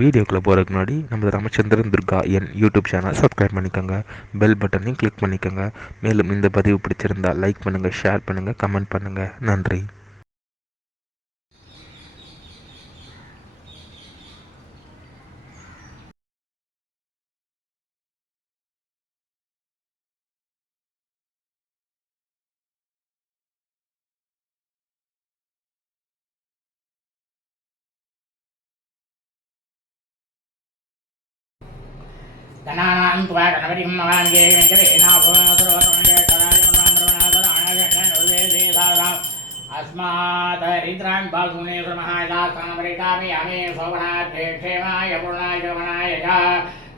வீடியோக்குள்ளே போகிறதுக்கு முன்னாடி நம்ம ராமச்சந்திரன் துர்கா என் யூடியூப் சேனல் சப்ஸ்கிரைப் பண்ணிக்கோங்க, பெல் பட்டனையும் கிளிக் பண்ணிக்கோங்க. மேலும் இந்த பதிவு பிடிச்சிருந்தால் லைக் பண்ணுங்கள், ஷேர் பண்ணுங்கள், கமெண்ட் பண்ணுங்கள். நன்றி. धनानां त्वा गणपतिं नमामि अस्मात् हरिद्रां बालसुनेश्वरमहायदास्थानपरितापयामि शोभनार्थे क्षेमाय पूर्णाय वनाय च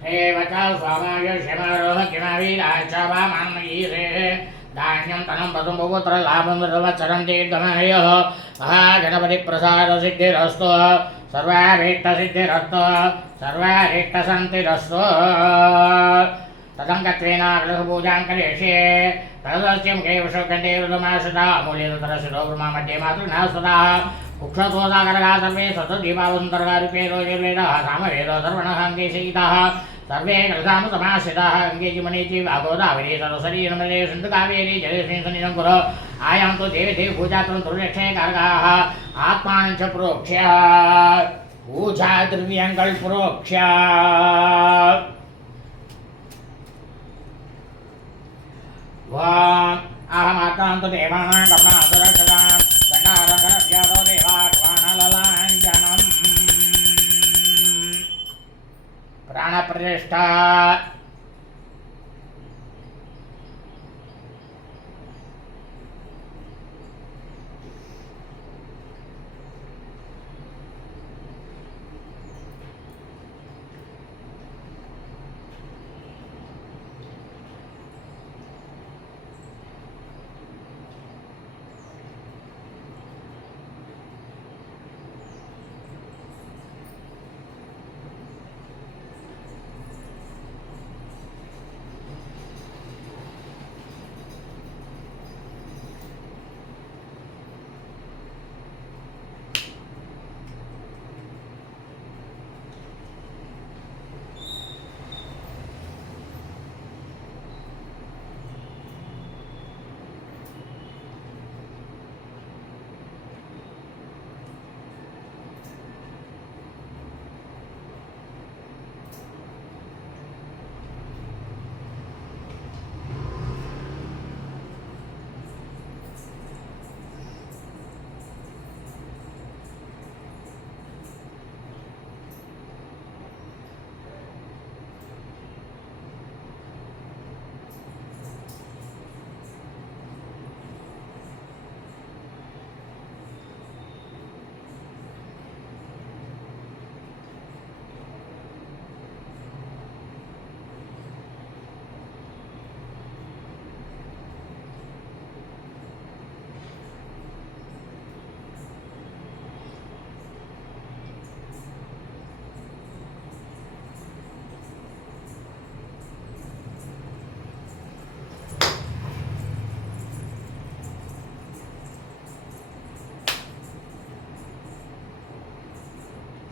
हेव च स्वामाय क्षेमरोह किमवीराय च वामान्मयीरे धान्यं तनं पदं बहुत्र लाभं सर्वचरं दीर्घमायुः महागणपतिप्रसादसिद्धिरस्तु सर्वाभीष्टसिद्धिरस्तु सर्वाभीष्टसन्तिरस्तु तदङ्गत्वेन कलशपूजां करिष्ये तदस्य मुखे विश्वकण्ठे रुदमाश्रिता मूल्यरुद्रशिरो ब्रह्ममध्ये मातृनास्तदा कुक्षसोदाकरगा सर्वे सतदीपावन्तर्गारूपे रोजिर्वेदः सामवेदो सर्वणः अङ्गेशयिताः सर्वे कलशामसमाश्रिताः अङ्गेजिमणिजि वागोदावरी सरस्वती नर्मदे सिन्धु कावेरी जलेस्मिन् सन्निधं कुरु आयान्तु देवी देवी पूजात्रं दुर्लक्षे कारकाः आत्मानं च प्रोक्ष्य पूजा द्रव्यங்கள் प्रोक्ष्य वाम अहमात्मान्तु देवानां गमनासुरक्षतां दण्डारङ्गरव्यादो देवार्वाणललाञ्जनम् प्राणप्रतिष्ठा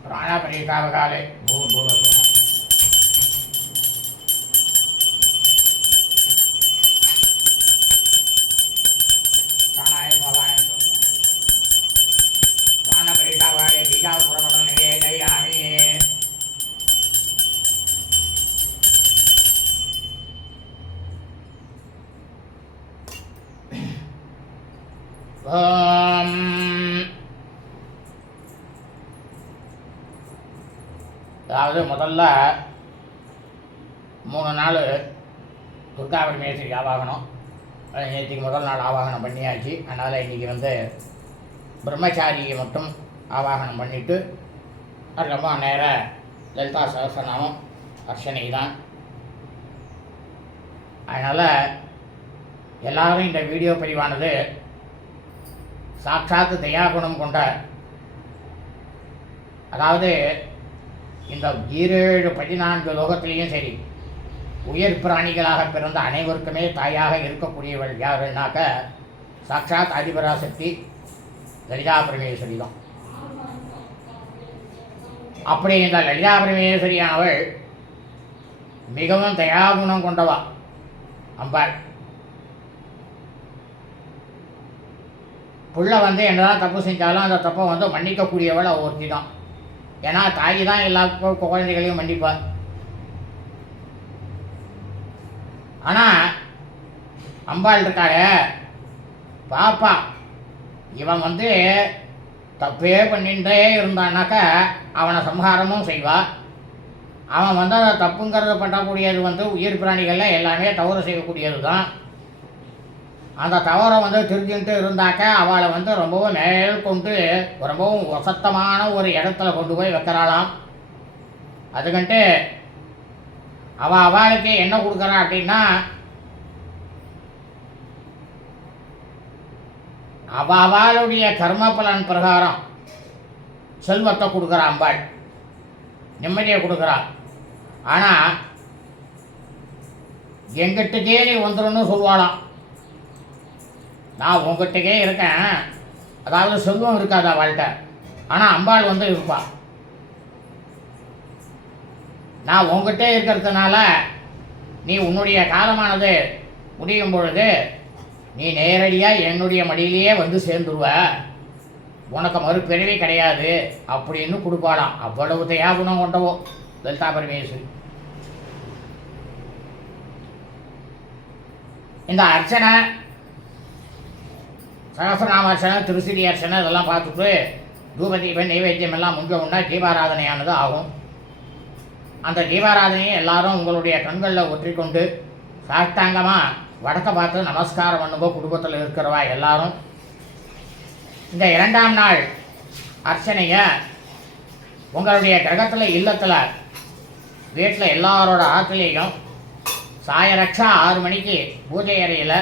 प्राणपरितापकाले भूर्भुवस्सुः प्राणाय भवाय प्राणपरितापकाले बीजापुरपदं निवेदयामि அதாவது முதல்ல 3 நாள் துர்கா பரமேஸ்வரி ஆவாகனம். நேற்றுக்கு முதல் நாள் ஆவாகனம் பண்ணியாச்சு. அதனால் இன்றைக்கி பிரம்மச்சாரியை மட்டும் ஆவாகனம் பண்ணிவிட்டு அதுக்கப்புறம் நேராக லலிதா சகஸ்ரநாமம் அர்ச்சனை தான். அதனால் எல்லோரும் இந்த வீடியோ பதிவானது சாட்சாத்து தயாகுணம் கொண்ட, அதாவது இந்த 17-14 லோகத்திலையும் சரி உயர் பிராணிகளாக பிறந்த அனைவருக்குமே தாயாக இருக்கக்கூடியவள் யாருன்னாக்க சாட்சாத் ஆதிபராசக்தி லலிதா பரமேஸ்வரி தான். அப்படி இந்த லலிதா பரமேஸ்வரியானவள் மிகவும் தயாகுணம் கொண்டவா அம்பாள். புள்ள என்னதான் தப்பு செஞ்சாலும் அந்த தப்பை மன்னிக்கக்கூடியவள் ஒருத்தி தான். ஏன்னா தாய் தான் எல்லா குழந்தைகளையும் மன்னிப்பாள். ஆனால் அம்பாள் இருக்காளே பாப்பா, இவன் தப்பே பண்ணிகிட்டே இருந்தான்னாக்கா அவனை சம்ஹாரமும் செய்வாள். அவன் அந்த தப்புங்கிறது பண்ணக்கூடியது உயிர் பிராணிகளில் எல்லாமே தவறு செய்யக்கூடியது தான். அந்த தவறை தெரிஞ்சுட்டு இருந்தாக்க அவளை ரொம்பவும் மேல் கொண்டு ரொம்பவும் வசத்தமான ஒரு இடத்துல கொண்டு போய் வைக்கிறாளாம். அதுக்கிட்டு அவளுக்கு என்ன கொடுக்குறா அப்படின்னா, அவளுடைய கர்ம பலன் பிரகாரம் செல்வத்தை கொடுக்குறா அம்பாள், நிம்மதியை கொடுக்குறா. ஆனால் எங்கிட்டக்கே நீ வந்துடும்னு சொல்லுவாளாம். நான் உங்ககிட்டக்கே இருக்கேன், அதாவது செல்வம் இருக்காது அவள்கிட்ட, ஆனால் அம்பாள் இருப்பாள். நான் உங்ககிட்டே இருக்கிறதுனால நீ உன்னுடைய காலமானது முடியும் பொழுது நீ நேரடியாக என்னுடைய மடியிலேயே சேர்ந்துருவ, உனக்கு மறுபிறவி கிடையாது அப்படின்னு கொடுப்பாளாம். அவ்வளவு தயாகுணம் கொண்டவோ லலிதா பரமேஸ்வரி. இந்த அர்ச்சனை, சகசிரநாம அர்ச்சனை, திருசிரி அர்ச்சனை இதெல்லாம் பார்த்துட்டு தூபதீப நைவேத்தியம் எல்லாம் முடிஞ்ச உடனே தீபாராதனையானது ஆகும். அந்த தீபாராதனையை எல்லாரும் உங்களுடைய கண்களில் ஒற்றிக்கொண்டு சாஷ்டாங்கமாக வடக்க பார்த்து நமஸ்காரம் பண்ணுங்க. குடும்பத்தில் இருக்கிறவா எல்லாரும் இந்த 2ஆம் நாள் அர்ச்சனையை உங்களுடைய கிரகத்தில் இல்லத்தில் வீட்டில் எல்லாரோட ஆற்றுலேயும் சாயரட்சா 6 மணிக்கு பூஜை அறையில்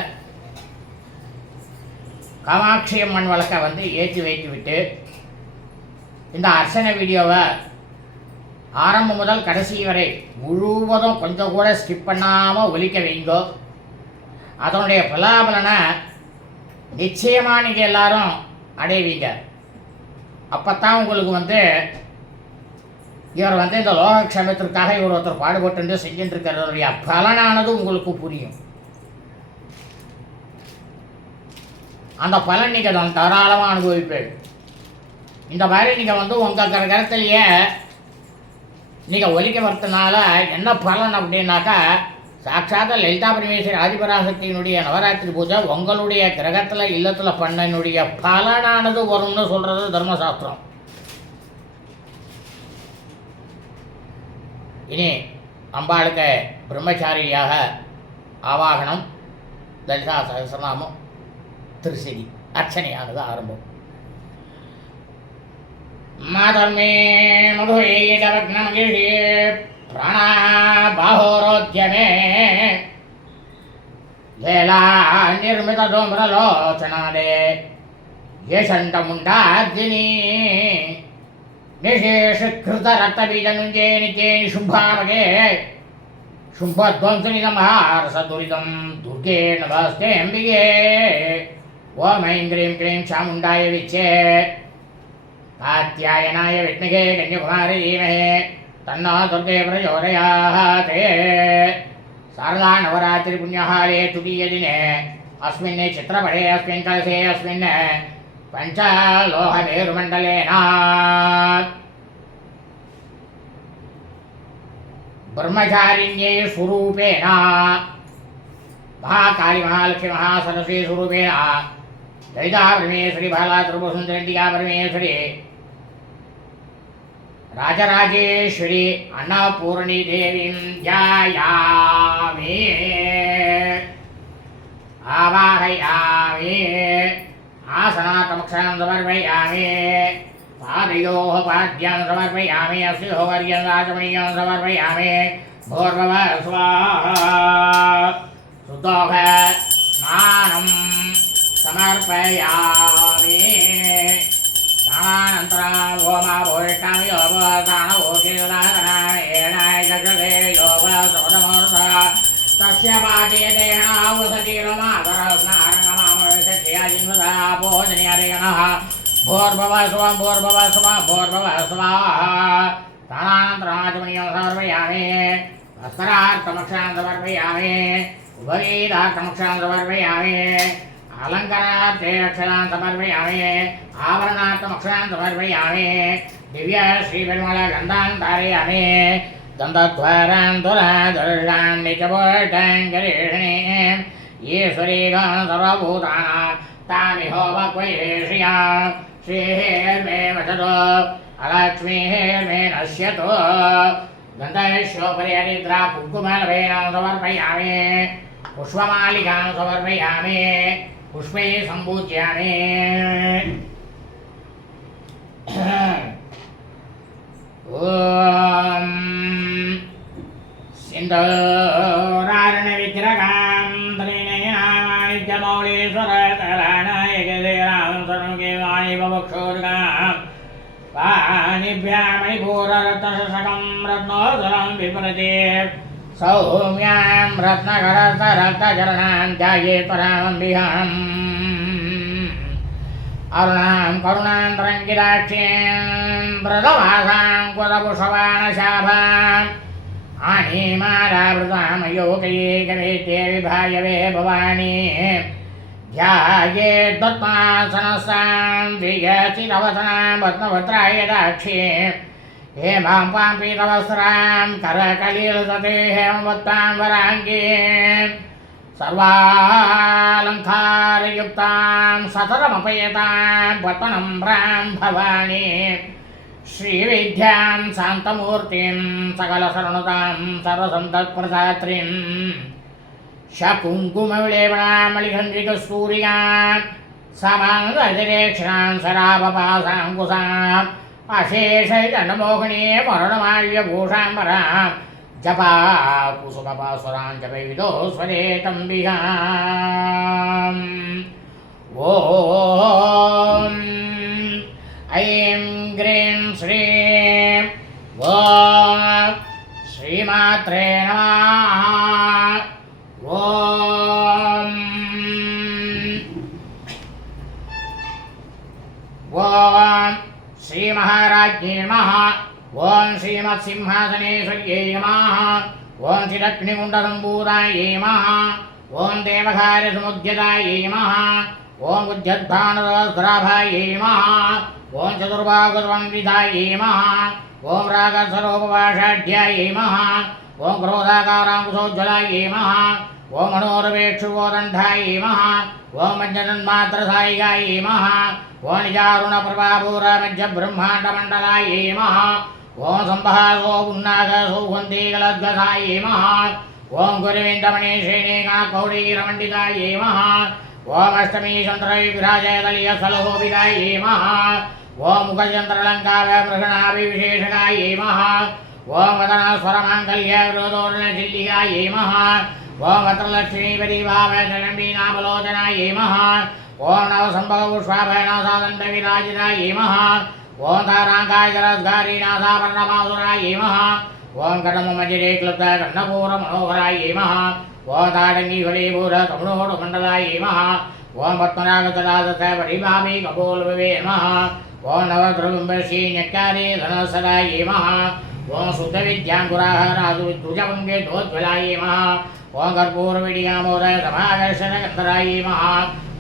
காமாட்சி அம்மன் விளக்கை ஏற்றி வைத்து விட்டு இந்த அர்ச்சனை வீடியோவை ஆரம்பம் முதல் கடைசி வரை முழுவதும் கொஞ்சம் கூட ஸ்கிப் பண்ணாமல் ஒலிக்க வைங்கோ. அதனுடைய பலாபலனை நிச்சயமாக நீங்கள் எல்லாரும் அடைவீங்க. அப்போத்தான் உங்களுக்கு இவர் இந்த லோகக்ஷேமத்திற்காக இவர் ஒருத்தர் பாடுபட்டு செஞ்சுட்டு இருக்கிறதுடைய பலனானது உங்களுக்கு புரியும். அந்த பலன் நீங்கள் தாராளமாக அனுபவிப்பீர்கள். இந்த மாதிரி நீங்கள் உங்கள் கிரகத்திலேயே நீங்கள் ஒலிக்க வரதுனால என்ன பலன் அப்படின்னாக்கா, சாட்சாத லலிதா பரமேஸ்வரி ஆதிபராசக்தியினுடைய நவராத்திரி பூஜை உங்களுடைய கிரகத்தில் இல்லத்தில் பண்ணனுடைய பலனானது வரும்னு சொல்கிறது தர்மசாஸ்திரம். இனி அம்பாளுக்கு பிரம்மச்சாரியாக ஆவாகனம், லலிதா சகஸ்ரநாமம், திருசிரி அர்ச்சனையானது ஆரம்பம். மாதமே மதுரேடவக்னமகிஷே பிராணாபாஹோரோத்யமே லேலா நிர்மித தோம்ரலோச்சனாதே யேஷண்டமுண்டார்ஜினி நிஷேஷகிருத ரத்தபீஜனுஞ்சே நித்யேனி சும்பாவகே शुंभध्वंसनि नमः रसदुरिदं दुर्गे नमस्ते अंबिके ओम ऐं क्लीं क्लीं चामुण्डाय विच्चे कात्यायनाय विद्महे कन्याकुमारी धीमहि तन्नो दुर्गे प्रचोदयात्। शारदा नवरात्रि पुण्यकाले तृतीयदिने अस्मिन् चित्रपटे अस्मिन् कलशे अस्मिन् पञ्चलोहमेरुमण्डलेन ब्रह्मचारिण्ये स्वरूपेण महाकाली महालक्ष्मी महासरस्वती स्वरूपेण ललिता परमेश्वरी बाला त्रिपुरसुन्दरी परमेश्वरी राजराजेश्वरी अन्नपूर्णी देवीं ध्यायामि आवाहयामि आसनात्मक्षं समर्पयामि पादयोः पाद्यां समर्पयामि अस्योः वर्यं राजमणीयं समर्पयामि भूर्भुवः स्वाहा शुद्धोः स्नानं समर्पयामि स्नानानन्तरं होमाभूरिष्ठामि योगोदानोचिदानाय जगते योगसोदमूर्धा तस्य पाचयते नावसतीरमादरस्नारङ्गमामृतस्याजिन्वदा भोजन्यादेनः भूर्भुवः स्वः भूर्भुवः स्वः भूर्भुवः स्वाहा करार्थमक्षान् समर्पयामि उभयेदार्थमक्षान् समर्पयामि अलङ्कारार्थे अक्षरान् समर्पयामि आवरणार्थमक्षरान् समर्पयामि दिव्य श्रीपरिमलगन्धान् धारयामि दन्तद्वारान् दुरादर्शान् निजपोष्टान् गरीषणीम् ईश्वरीगान् सर्वभूतानां तामिहो वक्वयेष्या श्रीर्मे वचतो अलक्ष्मीर्मे नश्यतो गन्धेश्वोपरि हरिद्रा कुङ्कुमलभेन समर्पयामि पुष्पमालिकां समर्पयामि पुष्पे सम्पूज्यामि ॐ सिन्दूरारणविग्रहां त्रिनयनामानित्यमौलीश्वरतराणायकदेरां सर्वकेवाणि बभक्षोर्गां पाणिभ्यामणिभूररत्नशकं रत्नोदरं विप्रति सौम्यां रत्नकरतरक्तचरणां ध्यायेत्परामम्बिकाम् अरुणां करुणान्तरङ्गिराक्षीं व्रतवासां कुलपुष्पबाणशाभाम् आणीमारावृतां योगैकवेद्ये विभायवे भवानी ध्यायेद्वत्मासनस्तां वियचितवसनां पद्मभद्राय दाक्षीं हेमां पापीतवस्त्रां करकलिलसते हेमवत्तां वराङ्गीं सर्वालङ्कारयुक्तां सततमपयतां पद्मनम्रां भवानी श्रीविद्यां शान्तमूर्तिं सकलशरणुतां सर्वसन्तत्प्रदात्रीं शकुङ्कुमविलेपणामलिगन्धिकस्तूर्यां समानदतिरेक्षणां शरापपाशाङ्कुशाम् अशेषैतन्मोहिनी मरणमाल्यभूषाम्बरां जपा कुसुमपासुरां जपैविदो स्वदेतम्बिकाम् ॐ ऐं ग्रीं श्रीं ॐ श्रीमात्रे नमः ॐ श्रीमहाराज्ञे नमः ॐ श्रीमत्सिंहासनेश्वर्यै नमः ॐ श्रीलक्ष्मीकुण्डसम्भूतायै नमः ॐ देवकार्यसमुद्यतायै नमः ॐ उद्यद्भानुसहस्राभायै नमः ॐ चतुर्बाहुसमन्वितायै नमः ॐ रागस्वरूपभाषाढ्यायै नमः ॐ क्रोधाकाराङ्कुशोज्ज्वलायै नमः ॐ मनोरवेक्षुकोदण्डायै नमः ॐ मज्जन्मात्रसायिकायै नमः ॐ निजारुणप्रभापूरमज्जब्रह्माण्डमण्डलायै नमः ॐ सम्भासो पुन्नागसौगन्धीकलद्गसायै नमः ॐ गुरुविन्दमणिश्रेणीकाकौडीरमण्डितायै नमः ॐ अष्टमी चन्द्रविराजयदलीयसलोभिदायै नमः ॐ मुखचन्द्रलङ्कामृगणाभिविशेषकायै नमः ॐ वदनस्वरमाङ्गल्यविरोधोर्णचिल्लिकायै नमः ॐ वत्रलक्ष्मीपरिभावचलम्बीनामलोचनायै नमः ॐ नवसम्भवपुष्पाभयनाथादण्डविराजितायै नमः ॐ ताराङ्कायजलद्गारीनाथापर्णमाधुरायै नमः ॐ कटममजिरे क्लुप्तकर्णपूरमनोहरायै नमः ॐ ताडङ्गीफलीभूरतमृणोटमण्डलायै नमः ॐ पद्मनाभतदादशपरिभामि कपोलभवे नमः ॐ नवद्रविम्बश्रीन्यक्कारे धनसदायै नमः ॐ शुद्धविद्याङ्कुराहारादुविद्युजभङ्गे दोज्ज्वलायै नमः ॐ कर्पूरविडियामोदय समाकर्षणगन्धरायै नमः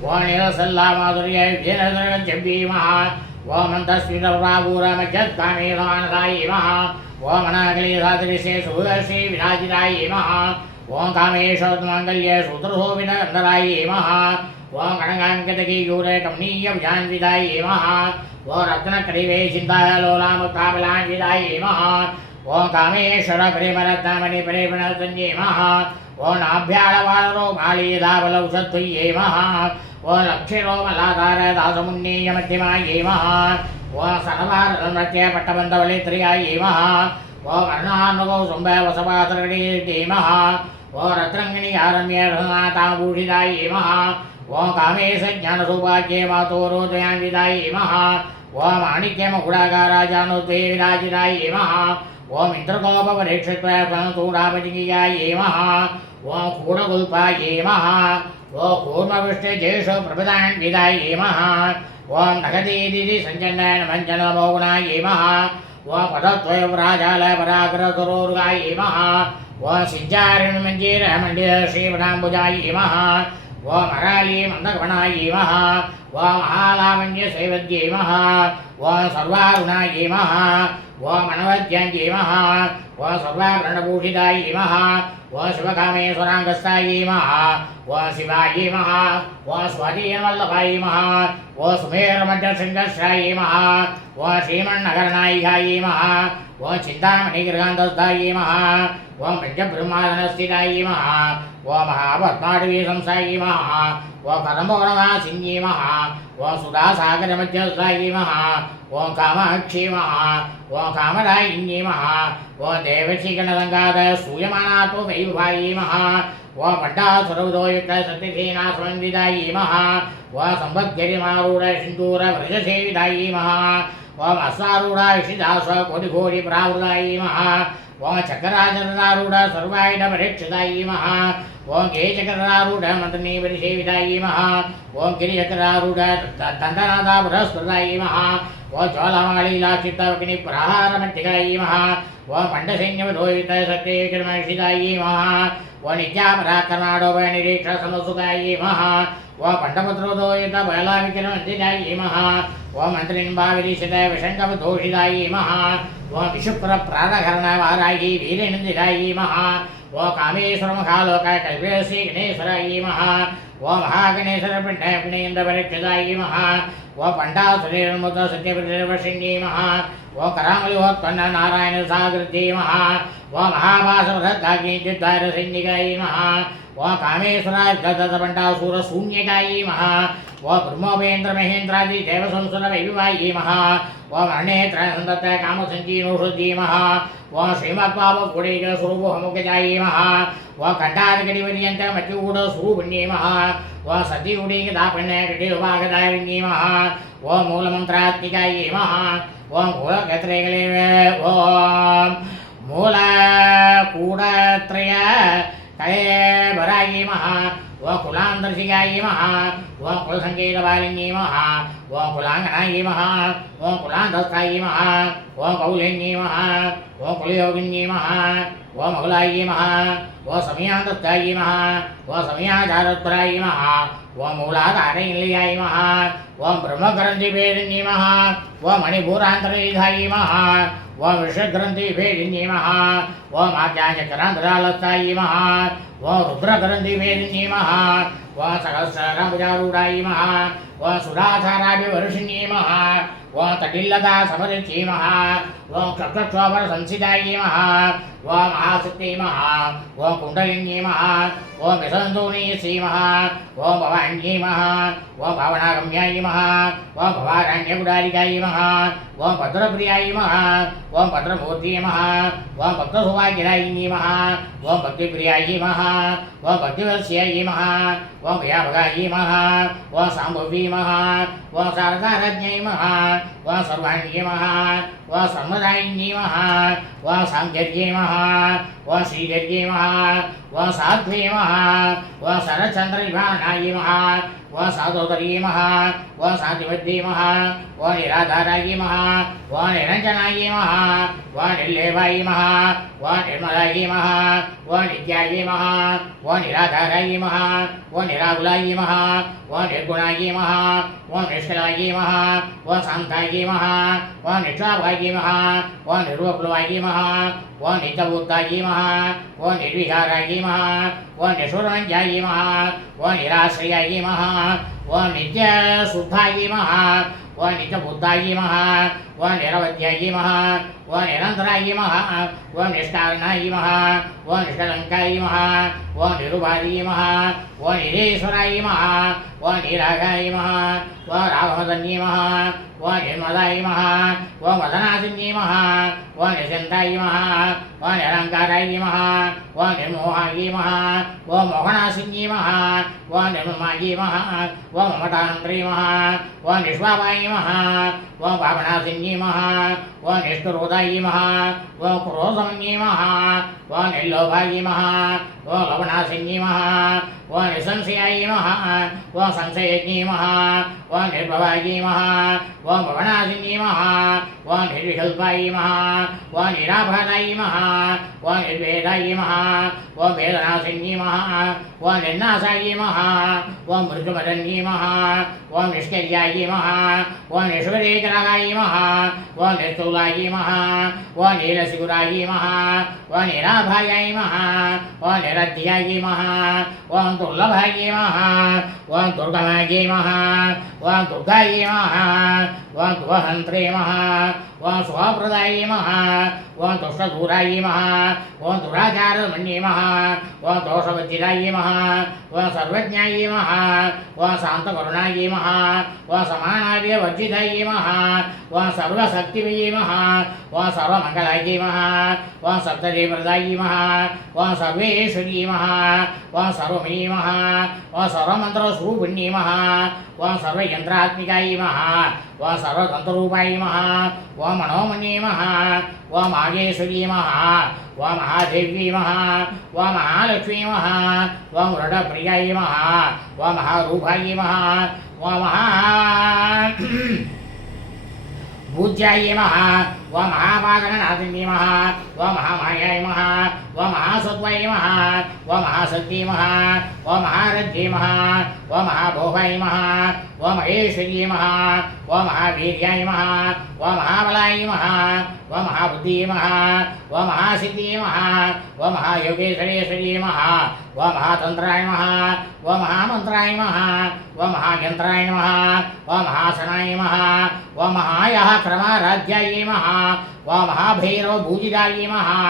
ॐ नीलसल्लामाधुर्य विजयनगरगच्छब्यै नमः ॐ मन्तस्मितप्रभापूरमज्जत्कामे समानसायै नमः ॐ अनाकलीसादृशे सुभुदर्शी विराजितायै नमः ॐ कामेशोन्माङ्गल्ये सूत्रशोभितगन्धरायै नमः ॐ कनकाङ्कितकीयूरे कमनीयभुजान्वितायै नमः ॐ रत्नकरिवेशिन्तालोलामुत्ताबलान्वितायै नमः ॐ कामेश्वरप्रेमरत्नामणिप्रेमणसंज्ञे नमः ॐ नाभ्याळवालरोमालीधाबलौषध्यै नमः ॐ लक्षिरोमलाधारदासमुन्नीयमध्यमायै नमः ॐ सनभारतनृत्यपट्टबन्धवलित्र्यायै नमः ॐ अर्णानुगौ सुम्भवसपात्रगणीयै नमः ॐ रत्नङ्गिनी आरण्यरनाथाभूषितायै नमः ॐ कामेशज्ञानसौभाग्ये मातोरोदयान्वितायै नमः ॐ माणिक्यमकुडाकाराजानुद्वे विराजितायै नमः ॐ इन्द्रकोपपरीक्षित्वसूडापजिङ्गियायै नमः ॐ कूढगुल्पायै नमः ॐ कूर्मविष्टजेषुप्रभृतान्वितायै नमः ॐ नगदीदिति सञ्जनमञ्जनमोगुणायै नमः ॐ पदद्वयं राजालपराग्रसुरोर्गायै नमः ॐ ஓம் சிஞ்சாரிணி மஞ்சீர மண்டிர ஸ்ரீவடாம்புஜாயி மகா ஓம் அராளி மந்தகவனாயி மகா ஓம் மகாலாவண்ய சைவத்யை மகா ஓம் சர்வாருணாயி மகா ஓம் அனவத்யாங்கி மகா ஓம் சர்வாபரணபூஷிதாயி மகா ஓம் சிவகாமேஸ்வராங்கஸ்தாயி மகா ஓம் சிவாயி மகா ஓம் ஸ்வதீயவல்லபாயி மகா ஓம் சுமேரமஞ்சசிங்கஸ்ராயி மகா ஓம் ஸ்ரீமன்னகரநாயிகாயி மகா ஓம் சிந்தாமணிகிரகாந்தஸ்தாயி மகா ஓம் பஞ்சபிரம்மாதனஸ்திதாயி மகா ஓம் மகாபத்மாடவீசம்சாயி மகா ஓம் கதம்போரவாசின்யி மகா ஓம் சுதாசாகரமஜ்ஜஸ்தாயி மகா ஓம் காமாட்சி மகா ஓம் காமராயின்யி மகா ஓம் தேவசிகணலங்காத சூயமானாத்தோ வைவாயி மகா ஓம் பண்டாசுரவுதோயுக்த சத்யசேனாசுரன்விதாயி மகா ஓம் சம்பத்கரிமாரூಢ சிந்தூர விரஜசேவிதாயி மகா ஓம் அஸ்வாரூಢ இஷிதாஸ்வ கோடி பிராவృதாயி மகா ஓம் சக்கராஜராரூಢ சர்வாயுத பரீட்சிதாயி மகா ஓம் கேசகராரூಢ மந்தனீ பரிசேவிதாயி மகா ஓம் கிரியகராரூಢ தந்தநாதா புரஸ்பதாயி மகா ஓம் ஜோலமாளீலாட்சித்தவகினி பிரஹாரமட்டிகாயி மகா ஓம் பண்டசைன்யவதோயுத சத்யேகர்மஷிதாயி மகா ஓம் நித்யாபராக்கர்மாடோப நிரீக்ஷ சமசுதாயி மகா ஓம் பண்டபத்ரோதோயுத பலாவிக்கிரமந்திதாயி மகா ஓம் மந்திரிம்பாவிரிஷித விஷங்கவதோஷிதாயி மகா ஓம் விஷுப்ர பிராணகரண வாராயி வீரேந்திராயி மகா ஓம் காமேஸ்வர மகாலோக கல்பேசி கணேஸ்வராயி மகா ஓம் மகாகணேஸ்வர பிண்டேந்திர பரீட்சிதாயி மகா ஓம் பண்டாசுரேர்முத சத்யபிரவசின்யி மகா ஓம் கராமலிவோத்பன்ன நாராயண சாகிருத்தி மகா ஓம் மகாபாசவதாகி சித்தாரசைன்யிகாயி மகா ஓம் காமேஸ்வரார்கத பண்டாசூர சூன்யகாயி மகா ஓம் பிரம்மோபேந்திர மகேந்திராதி தேவசம்சுர வைவாயி மகா ஓம் அர்ணேந்திர சந்தத்த காமசஞ்சீனோஷதி மகா ஓம் ஸ்ரீமத்பாப குடேக சுரூபமுகஜாயி மகா ஓம் கண்டாரகடி பரியந்த மச்சூட சுரூபிண்யே மகா ஓம் சதி உடேக தாபண்ண கட்டி உபாகதாரிண்யே மகா ஓம் மூலமந்திராத்மிகாயி மகா ஓம் மூலகத்ரேகளே ஓம் மூல கூடத்ரய கலேபராயி மகா ஓம் குலாந்தர்ஷிகாயி மகா ஓம் குலசங்கீதபாலின்யி மகா ஓம் குலாங்கனாயி மகா ஓம் குலாந்தஸ்தாயி மகா ஓம் கௌலின்யி மகா ஓம் குலயோகின்யி மகா ஓம் மகுலாயி மகா ஓம் சமயாந்தஸ்தாயி மகா ஓம் சமயாச்சாரத்வராயி மகா ஓம் மூலாதாரயில்யாயி மகா ஓம் பிரம்மகிரந்தி பேரின்யி மகா ஓம் மணிபூராந்தரீதாயி மகா ஓம் விஷகிரந்தி பேரின்யி மகா ஓம் ஆத்யாஞ்சக்கராந்தராலஸ்தாயி மகா ஓம் ருத்ரகிரந்தி பேரின்யி மகா ஓம் சகஸ்ரராமுஜாரூடாயி மகா ஓம் சுராசாராபிவருஷின்யி மகா ஓம் தடில்லதா சமரிச்சி மகா ஓம் க்ஷப்ரக்ஷோபர சம்சிதாயி மகா ஓம் மகாசக்தி மகா ஓம் குண்டலின்யி மகா ஓம் விசந்தூனீயசி மகா ஓம் பவான்யி மகா ஓம் பவனாகம்யாயி மகா ஓம் பவாரண்யகுடாரிகாயி மகா ஓம் பத்ரபிரியாயி மகா ஓம் பத்ரமூர்த்திய மகா ஓம் பக்தசுவாகிராயினி மகா ஓம் பக்திபிரியாயி மகா ஓம் பக்திவத்ஸ்யாயி மகா ஓம் வியாபகாயி மகா ஓம் சாம்பவி மகா ஓம் சாரதாரஜ்ஞை மகா ஓம் சர்வாண்யே மகா ஓம் சர்மதாயினி மகா ஓம் சாங்கர்யே மகா ஓம் ஸ்ரீகர்யே மகா ஓம் சாத்வே மகா ஓம் சரச்சந்திரவிமானாயி மகா ஓம் சாதோதரி மகா ஓம் சாந்திவத்தி மகா ஓம் நிராதாராயி மகா ஓம் நிரஞ்சனாயி மகா ஓம் நிர்லேவாயி மகா ஓம் நிர்மலாயி மகா ஓம் நித்யாயி மகா ஓம் நிராதாராயி மகா ஓம் நிராகுலாயி மகா ஓம் நிர்குணாயி மகா ஓம் நிஷ்கலாயி மகா ஓம் சாந்தாயி மகா ஓம் நிஷ்வாபாயி மகா ஓம் நிர்வப்ளுவாயி மகா ஓம் நித்தபூத்தாயி மகா ஓம் நிர்விகாராயி மகா ஓம் நிஷுரஞ்சாயி மகா ஓம் நிராசிரியாயி மகா ஓம் நித்ய சுத்தாயி மகா ஓம் நித்ய புத்தாயி மகா ஓம் நிரவத்யாயி மகா ஓம் நிரந்தராயி மகா ஓம் நிஷ்காரணாயி மகா ஓம் நிஷ்கலங்காயி மகா ஓம் நிருபாதியி மகா ஓம் நிரேஸ்வராயி மகா ஓம் நிராகாயி மகா ஓம் ராகமதன்யி மகா ஓம் நிர்மலாயி மகா ஓம் வதனாசின்யி மகா ஓம் நிசந்தாயி மகா ஓம் நிரங்காராயி மகா ஓம் நிர்மோகாயி மகா ஓம் மோகனாசின்யி மகா ஓம் நிர்மமாயி மகா ஓம் மமதாந்திரி மகா ஓம் நிஷ்வாபாயி மகா ஓம் பாவனாசின்யி மகா ஓம் நிஷ்டுரோதாயி क्रोधायी महा ओं क्रोधमन्ये महा ओं निर्लोभायी महा ओं लवणासिन्ये महा ओं निसंशयायी महा ओं संशयज्ञे महा ओं निर्भवायी महा ओं भवनासिन्ये महा ओं निर्विकल्पायी महा ओं निराभादायी महा ओं निर्वेदायी महा ओं वेदनासिन्ये महा ओं निर्नाशायी महा ओं मृत्युमदन्ये महा ओं निष्क्रियायी महा ओं निष्वरेकरागायी महा ओं निस्तूलायी महा ओं नीलशिखुरायी महा ओं निराभायायी महा ओं निरध्यायी महा ओं दुर्लभायी महा ओं दुर्गमायी महा ओं दुर्गायी महा ओं दुःहन्त्रे महा ओं स्वप्रदायी महा ओं दुष्टदूरायी महा ओं दुराचारमन्ये महा ओं दोषवज्जिरायी महा ओं सर्वज्ञायी महा ओं शान्तकरुणायी महा ओं समानार्यवर्जितायी महा ओं सर्वशक्तिमयी महा ओं सर्वमङ्गलायी महा ओं सप्तदेवप्रदायी महा ओं सर्वेश्वरी महा ओं सर्वमयी महा ओं सर्वमन्त्रस्वरूपिणी महा ओं सर्वयन्त्रात्मिकायी महा ओं सर्वतन्त्ररूपायी महा ओं मनोमन्ये महा ओं मागेश्वरी महा ओं महादेवी महा ओं महालक्ष्मी महा ओं वृडप्रियायी महा ओं महारूपायी महा ओं पूज्याय महा व महापादनादिनी महा व महामायाय महा व महासत्वाय महा व महाशक्ति महा व महारथ्ये महा व महाभोगाय महा व महेश्वर्ये महा व महावीर्याय महा व महाबलाय महा व महाबुद्धि महा व महासिद्धि महा व महायोगेश्वरेश्वरी महा व महातंत्राय महा व महामंत्राय महा व महायंत्राय महा व महासनाय महा व महायः क्रमाराध्याय महा व महाभैरव भूजिदाय महा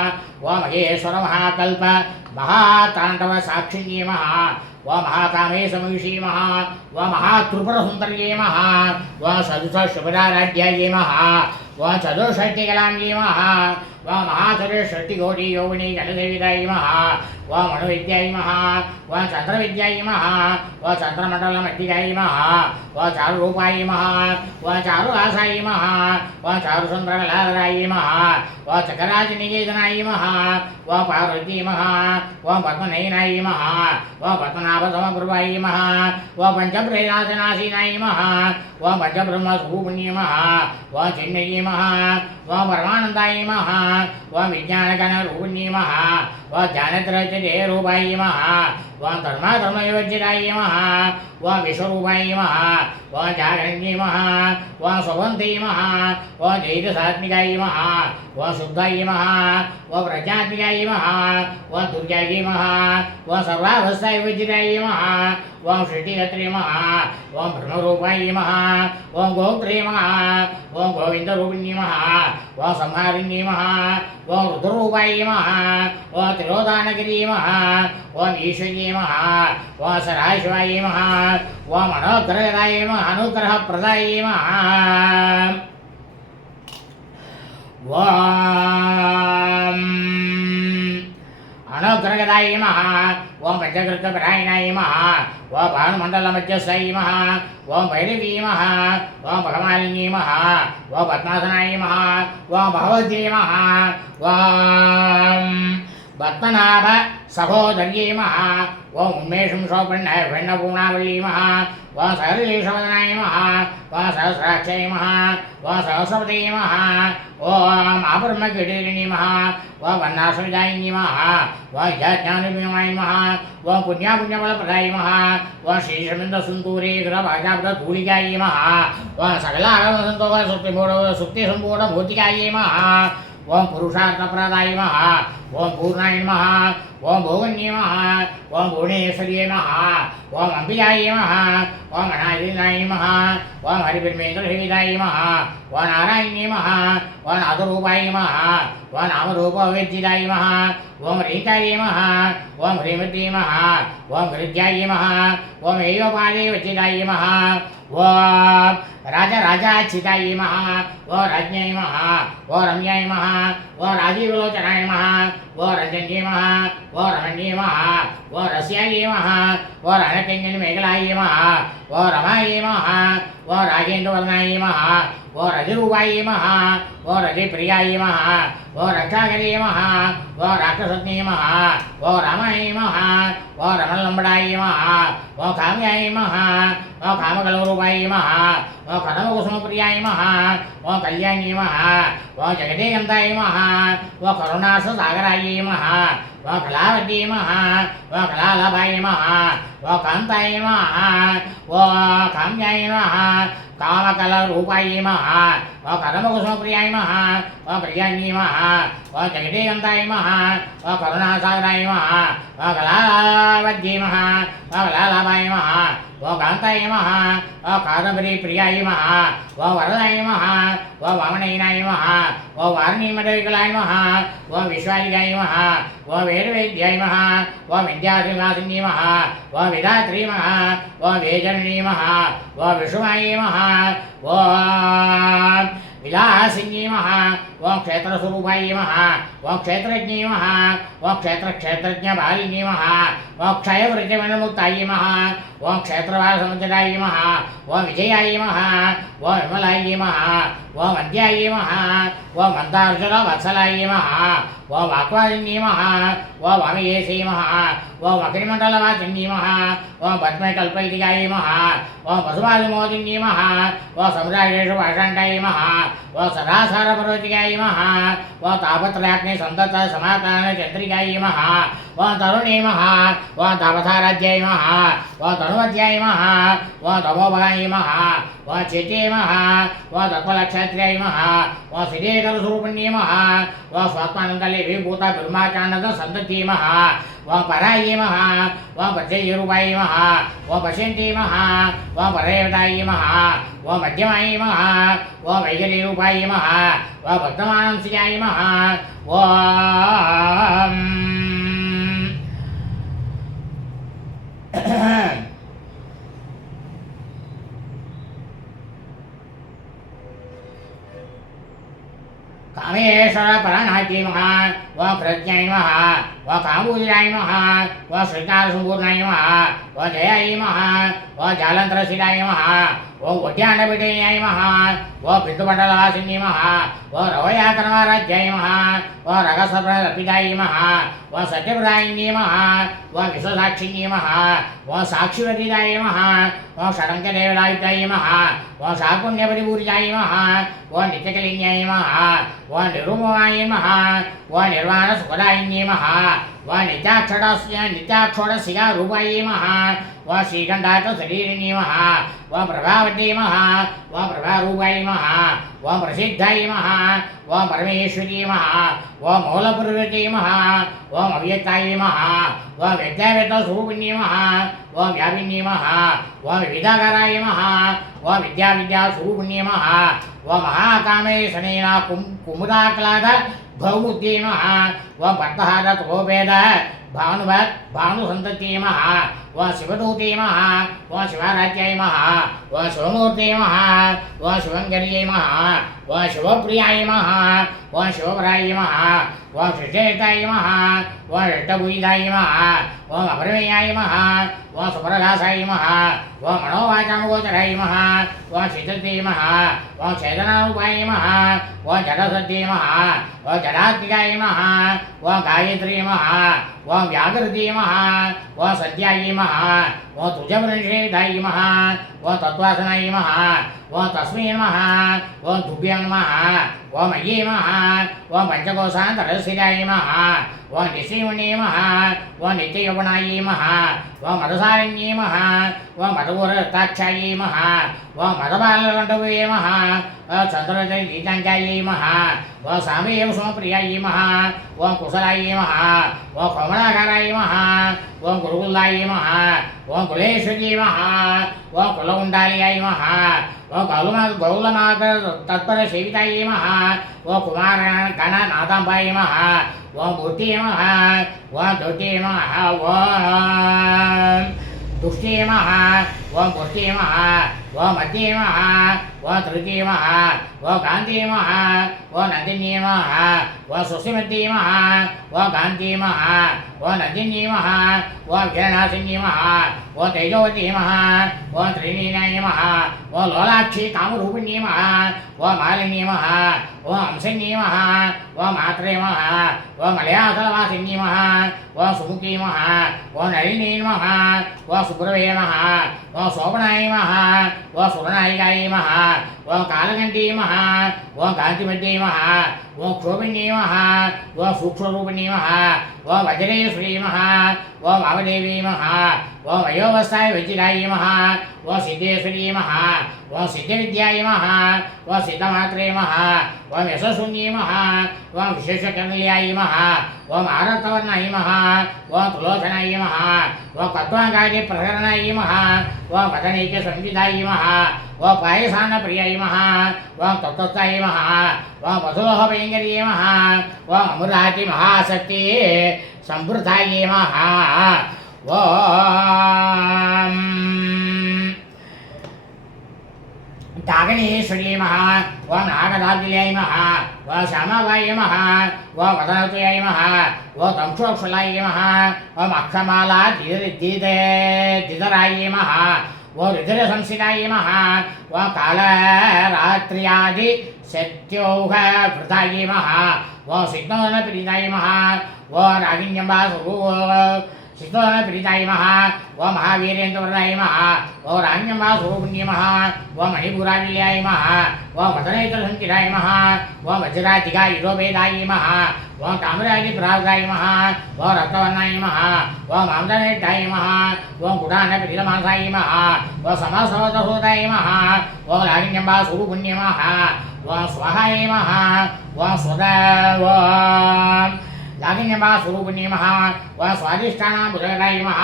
व महेश्वर महाकल्प महातांडव साक्षिण्ये महा व महाकामेशमहिषी महा व महात्रिपुरसुन्दर्ये महा व सदुषशुभदाराध्याये महा व चतुष्षष्टिकलाम्ये महा व महाचतुष्षष्टिकोटि योगिनी जलदेविदाय महा व मनुविद्याय महा व चंद्रविद्याय महा व चंद्रमंडलमध्याय महा व चारुरूपाय महा व चारुहासाय महा व चारुसुन्दरकलाधराय महा व चकराजनिकेतनाय महा व पार्वती महा व पद्मनयनाय महा व पद्मनाभसमप्रभाय महा व पंचप्रेरासनासीनाय महा व पंचब्रह्मस्वरूपिण्ये महा व चिन्मये महा व परमानन्दाय महा व विज्ञानगणरूपिण्ये महा व ज्ञानत्रयरूपाय महा व धर्माधर्मयोज्यदाय महा व विश्वरूपाय महा व जागरण्ये महा व स्वभन्ते महा व जैतसात्मिकाय महा व शुद्धाय महा व प्रज्ञात्मिकाय महा व दुर्गाय महा व सर्वावस्थाय विजिताय महा व सृष्टिकर्त्रे महा व ब्रह्मरूपाय महा व गोत्रे महा व गोविन्दरूपिण्ये महा व संहारिण्ये महा व रुद्ररूपाय महा व तिरोधानगिरी महा व ईश्वर्ये महा व सदाशिवाय महा व मनोग्रहदाय महा अनुग्रहप्रदाय महा व अनुग्रहदाय महा व पंचकृतपरायणाय महा व भानुमण्डलमध्यस्थाय महा व भैरवी महा व भगमालिनी महा व पद्मासनाय महा व भगवद्ये महा व पद्मनाभ सहोदर्ये महा व उन्मेषं सौपन्नपूर्णावली महा व सहर्षवदनाय महा व सहस्राक्षय महा व सहस्रवते महा ओम आब्रह्मकीटिरिणी महा व वन्नासविदायिनी महा व ज्ञानविमय महा व पुण्यापुण्यफलप्रदाय महा व श्रीशमिन्दसुन्दूरे ग्रभाजाब्दधूलिकायै महा व सकलागमसन्तोष सुक्तिसम्पूर्णभूतिकायै महा ओम पुरुषार्थप्रदाय महा ओम पूर्णाय महा ओम भोगन्ये महा ओम भुवनेश्वर्ये महा ओम अंबिकायै महा ओम अनादिनाय महा ओम हरिब्रह्मेन्द्रसेविताय महा ओम नारायण्ये महा ओम नादरूपाय महा ओम नामरूपवेज्जिताय महा ओम ह्रीकायै महा ओम ह्रीमत्ये महा ओम हृद्याय महा ओम एवपादे वज्जिताय महा ओम राजाचिताय महा ओम राज्ञाय महा ओम रम्याय महा ओम राजीवलोचनाय महा ओम रंजन्ये महा ओम रमण्ये महा ओम रस्याय महा ओम रणकंजन मेघलाय महा ओम रमाय महा ఓ రాజేంద్రవర్ణాయ నమః ఓ రజరూపాయ నమః ఓ రజప్రియాయ నమః ఓ రక్షాకరే నమః ఓ రాక్షసజ్ఞే నమః ఓ రామాయ నమః ఓ రమణలంబడాయ నమః ఓ కామ్యాయ నమః ఓ కామకలవరూపాయ నమః ఓ కనమకుసుమప్రియాయ నమః ఓ కళ్యాణ్యే నమః ఓ జగదేకంతాయ నమః ఓ కరుణాససాగరాయ నమః ఓ కళావత్యే నమః ఓ కళాలాభాయ నమః ఓ కాంతాయ నమః ఓ కామ్యాయ నమః కామకలరూపాయ నమః ఓ కనమకుసుమప్రియాయ నమః ఓ కళ్యాణ్యే నమః ఓ జగదేకంతాయ నమః ఓ కరుణాసాగరాయ నమః ఓ కళావత్యే నమః ఓ కళాలాభాయ నమః ఓ కాంతాయ నమః ఓ కాదంబరీ ప్రియాయ నమః ఓ వరదాయ నమః ఓ వామనయనాయ నమః ఓ వారణీమదవికలాయ నమః ఓ విశ్వాలికాయ నమః ఓ వేదవేద్యాయ నమః ఓ విద్యాశ్రీవాసిన్యే నమః ఓ విధాత్రీ నమః ఓ వేజననీ నమః ఓ విషుమాయ నమః ఓ విలాసిన్యే నమః ఓ క్షేత్రస్వరూపాయ నమః ఓ క్షేత్రజ్ఞే నమః ఓ క్షేత్రజ్ఞ నమః ఓ క్షయవృత్తిమనుముక్తాయ నమః ఓ క్షేత్రవాసముద్రాయ నమః ఓ విజయాయ నమః ఓ విమలాయ నమః ఓ మధ్యాయ నమః ఓ మందార్జున వత్సలాయ నమః ఓ వాక్వాదిన్యే నమః ఓ వామయేశే నమః ఓ మకరిమండలవాసిన్యే నమః ఓ పద్మకల్పైతికాయ నమః ఓ పశుపాదిమోదిన్యే నమః ఓ సముద్రాయేషు భాషాంటాయ నమః ఓ సదాసారపర్వతికాయ నమః ఓ తాపత్రయాగ్ని సందత సమాకాన చంద్రికాయ నమః ఓ తరుణే నమః ఓ తాపసారాధ్యాయ నమః ఓ తనువధ్యాయ నమః ఓ తమోభగాయ నమః ఓ చితే నమః ఓ తత్వలక్షత్ర్యాయ నమః ఓ శ్రీకరస్వరూపిణ్యే నమః ఓ స్వాత్మానందలే విభూత బ్రహ్మాచాండ సంతతి నమః ఓ పరాయ నమః ఓ పద్యరూపాయ నమః ఓ పశ్యంతి నమః ఓ పరదేవతాయ నమః ఓ మధ్యమాయ నమః ఓ వైఖరీరూపాయ నమః ఓ భక్తమానంసియాయ నమః ఓ కామేశ్వర పరనాట్యే నమః ఓ ప్రజ్ఞాయ నమః ఓ కాంబూజాయ నమః ఓ శ్రీకారసంపూర్ణాయ నమః ఓ జయాయ నమః ఓ జాలంతరశిలాయ నమః ఓ ఉద్యానపిఠేయాయ నమః ఓ బిందుమండలవాసిన్యే నమః ఓ రవయాకరమారాధ్యాయ నమః ఓ రగసప్రలపితాయ నమః ఓ సత్యప్రదాయిన్యే నమః ఓ విశ్వసాక్షిన్యే నమః ఓ సాక్షివతిదాయ నమః ఓ షడంకదేవలాయుధాయ నమః ఓ శాకుణ్యపరిపూరితాయ నమః ఓ నిత్యకలింగాయ నమః ఓ నిరుపమాయ నమః ఓ నిర్వాణ సుఖదాయిన్యే నమః ఓ నిత్యాక్షోడశిలా రూపాయ నమః ఓ శ్రీకంఠాచ శరీరిణ్యే నమః ఓ ప్రభావతే నమః ఓ ప్రభారూపాయ నమః ఓ ప్రసిద్ధాయ నమః ఓ పరమేశ్వరీ నమః ఓ మూలపురుషే నమః ఓ అవ్యక్తాయ నమః ఓ విద్యావేత్త స్వరూపిణ్యే నమః ఓ వ్యాపిన్యే నమః ఓ వివిధాకారాయ నమః ఓ విద్యా స్వరూపిణ్యే నమః ఓ మహాకామేశనేన కుముదాక్లాద భౌముద్యే నమః ఓ భక్తహార తుభోభేద భానుసంతత్యే నమః ఓ శివదూతే నమః ఓ శివారాధ్యాయ నమః ఓ శివమూర్తే నమః ఓ శివంకర్యే నమః ఓ శివప్రియాయ నమః ఓ శివపరాయ నమః ఓ శిషేతాయ నమః ఓ ఇష్టభూయిదాయ నమః ఓ అపరమేయాయ నమః ఓ సుప్రదాసాయ నమః ఓ మనోవాచామగోచరాయ నమః ఓ చిత్తతే నమః ఓ చేతనారూపాయ నమః ఓ జడసత్యే నమః ఓ జడాత్మికాయ నమః ఓ గాయత్రీ నమః ఓ వ్యాకృతి నమః ఓ సత్యాయ నమః ఓ తుజవృషేదాయ నమః ఓ తత్వాసనాయ నమః ఓ తస్మై నమః ఓ తుభ్యం నమః ఓ మయ్యే నమః ఓ పంచకోశాంతరశిరాయ నమః ఓ నిశీమునే నమః ఓ నిత్యయౌవనాయ నమః ఓ మధుసారిణ్యే నమః ఓ మధురతాక్షాయ నమః ఓ మధుబాలకంఠవే నమః ఓ చంద్రగీతాంగాయ నమః ఓ సామయేవ సమప్రియాయ నమః ఓ కుశలాయ నమః ఓ కోమలాకారాయ నమః ఓ గురుగుల్లాయ నమః ఓ కులేశ్వరీ నమః ఓ కులగుండాలియాయ నమః ఓ గౌలనాథ తత్పర సేవితాయ నమః ఓ కుమార గణనాథాంబాయ నమః ఓ మూర్తి నమః ఓ ధృతి నమః ఓ దుష్టి నమః ఓ మూర్తి నమః ఓ మధ్య నమః ஓ திருத்தீமஹ ஓ காந்தீமஹ ஓ நந்தினீமஹ ஓ சுசிமத்தீமஹ ஓ காந்தீமஹ ஓ நந்தினீமஹ ஓ விகரணாசினீமஹ ஓ தேஜோவதீமஹ ஓ திரிணீமஹ ஓ லோலாட்சி காமரூபிணீமஹ ஓ மாலினீமஹ ஓ அம்சனீமஹ ஓ மாத்ரேமஹ ஓ மலையாசலவாசினீமஹ ஓ சுமுகீமஹ ஓ நளினீமஹ ஓ சுப்ரவேமஹ ஓ சோபனாயிமஹ ஓ சுரநாயிகாயிமஹ ஓ காலகண்டீமஹ ஓ காந்திமத்தீமஹ ஓ க்ஷோபிணீமஹ ஓ சூக்ஷ்மரூபிணீமஹ ஓ வஜ்ரேஸ்வரீமஹ ஓ வாமதேவீமஹ ஓ வயோவஸ்தாய வஜ்ராயிமஹ ஓ சித்தேஸ்வரீமஹ ஓ சித்தவித்யாயிமஹ ஓ சித்தமாத்ரேமஹ ஓ யசசூன்யீமஹ ஓ விசேஷகர்ணியாயிமஹ ஓ ஆரத்தவர்ணாயிமஹ ஓ துலோச்சனாயிமஹ ஓ கத்வாங்காதி பிரகரணாயிமஹ ஓ மதனைக்க சஞ்சிதாயிமஹ ஓ பாயசான பிரியாயிமஹ ஓ தத்தஸ்தாயிமஹ ஓ மதுலோக பயங்கரீமஹ ஓ அமுராதி மகாசக்தி சம்பிருதாயிமஹ ஓம் தாகணீஸ்வரீமஹ ஓ நாகதாகில்யாயிமஹ ஓ சாமவாயிமஹ ஓ வதனத்துயாயிமஹ ஓ தம்சோக்ஷலாயிமஹ ஓ அக்ஷமாலா திதராயிமஹ ஓ ருதிர சம்சிதாயிமஹ ஓ காலராத்ரியாதி சத்யோக விருதாயிமஹ ஓ சிக்னோன பிரிதாயிமஹ ஓ ராகிண்யம்பா சித்தோன பிரிதாயிமஹ ஓ மகாவீரேந்திரவர்ணாயிமஹ ஓ ராண்யம்பா சுரூபுண்யமஹ ஓ மணிபுராவில்யாயிமஹ ஓ மதனேந்திர சஞ்சிதாயிமஹ ஓ வஜ்ராதிகா யுரோபேதாயிமஹ ஓ தாமிராதி பிராகாயிமஹ ஓ ரத்தவர்ணாயிமஹ ஓ மாம்தனேட்டாயிமஹ ஓ குடான பிரிதமாசாயிமஹ ஓ சமசவதசோதாயிமஹ ஓ ராகிண்யம்பா சுரூபுண்யமஹ ஓ ஸ்வஹாயிமஹ ஓ சுத ஓ लागिन्यमा स्वरूपिणीमः व स्वादिष्ठानां बुधरायिमः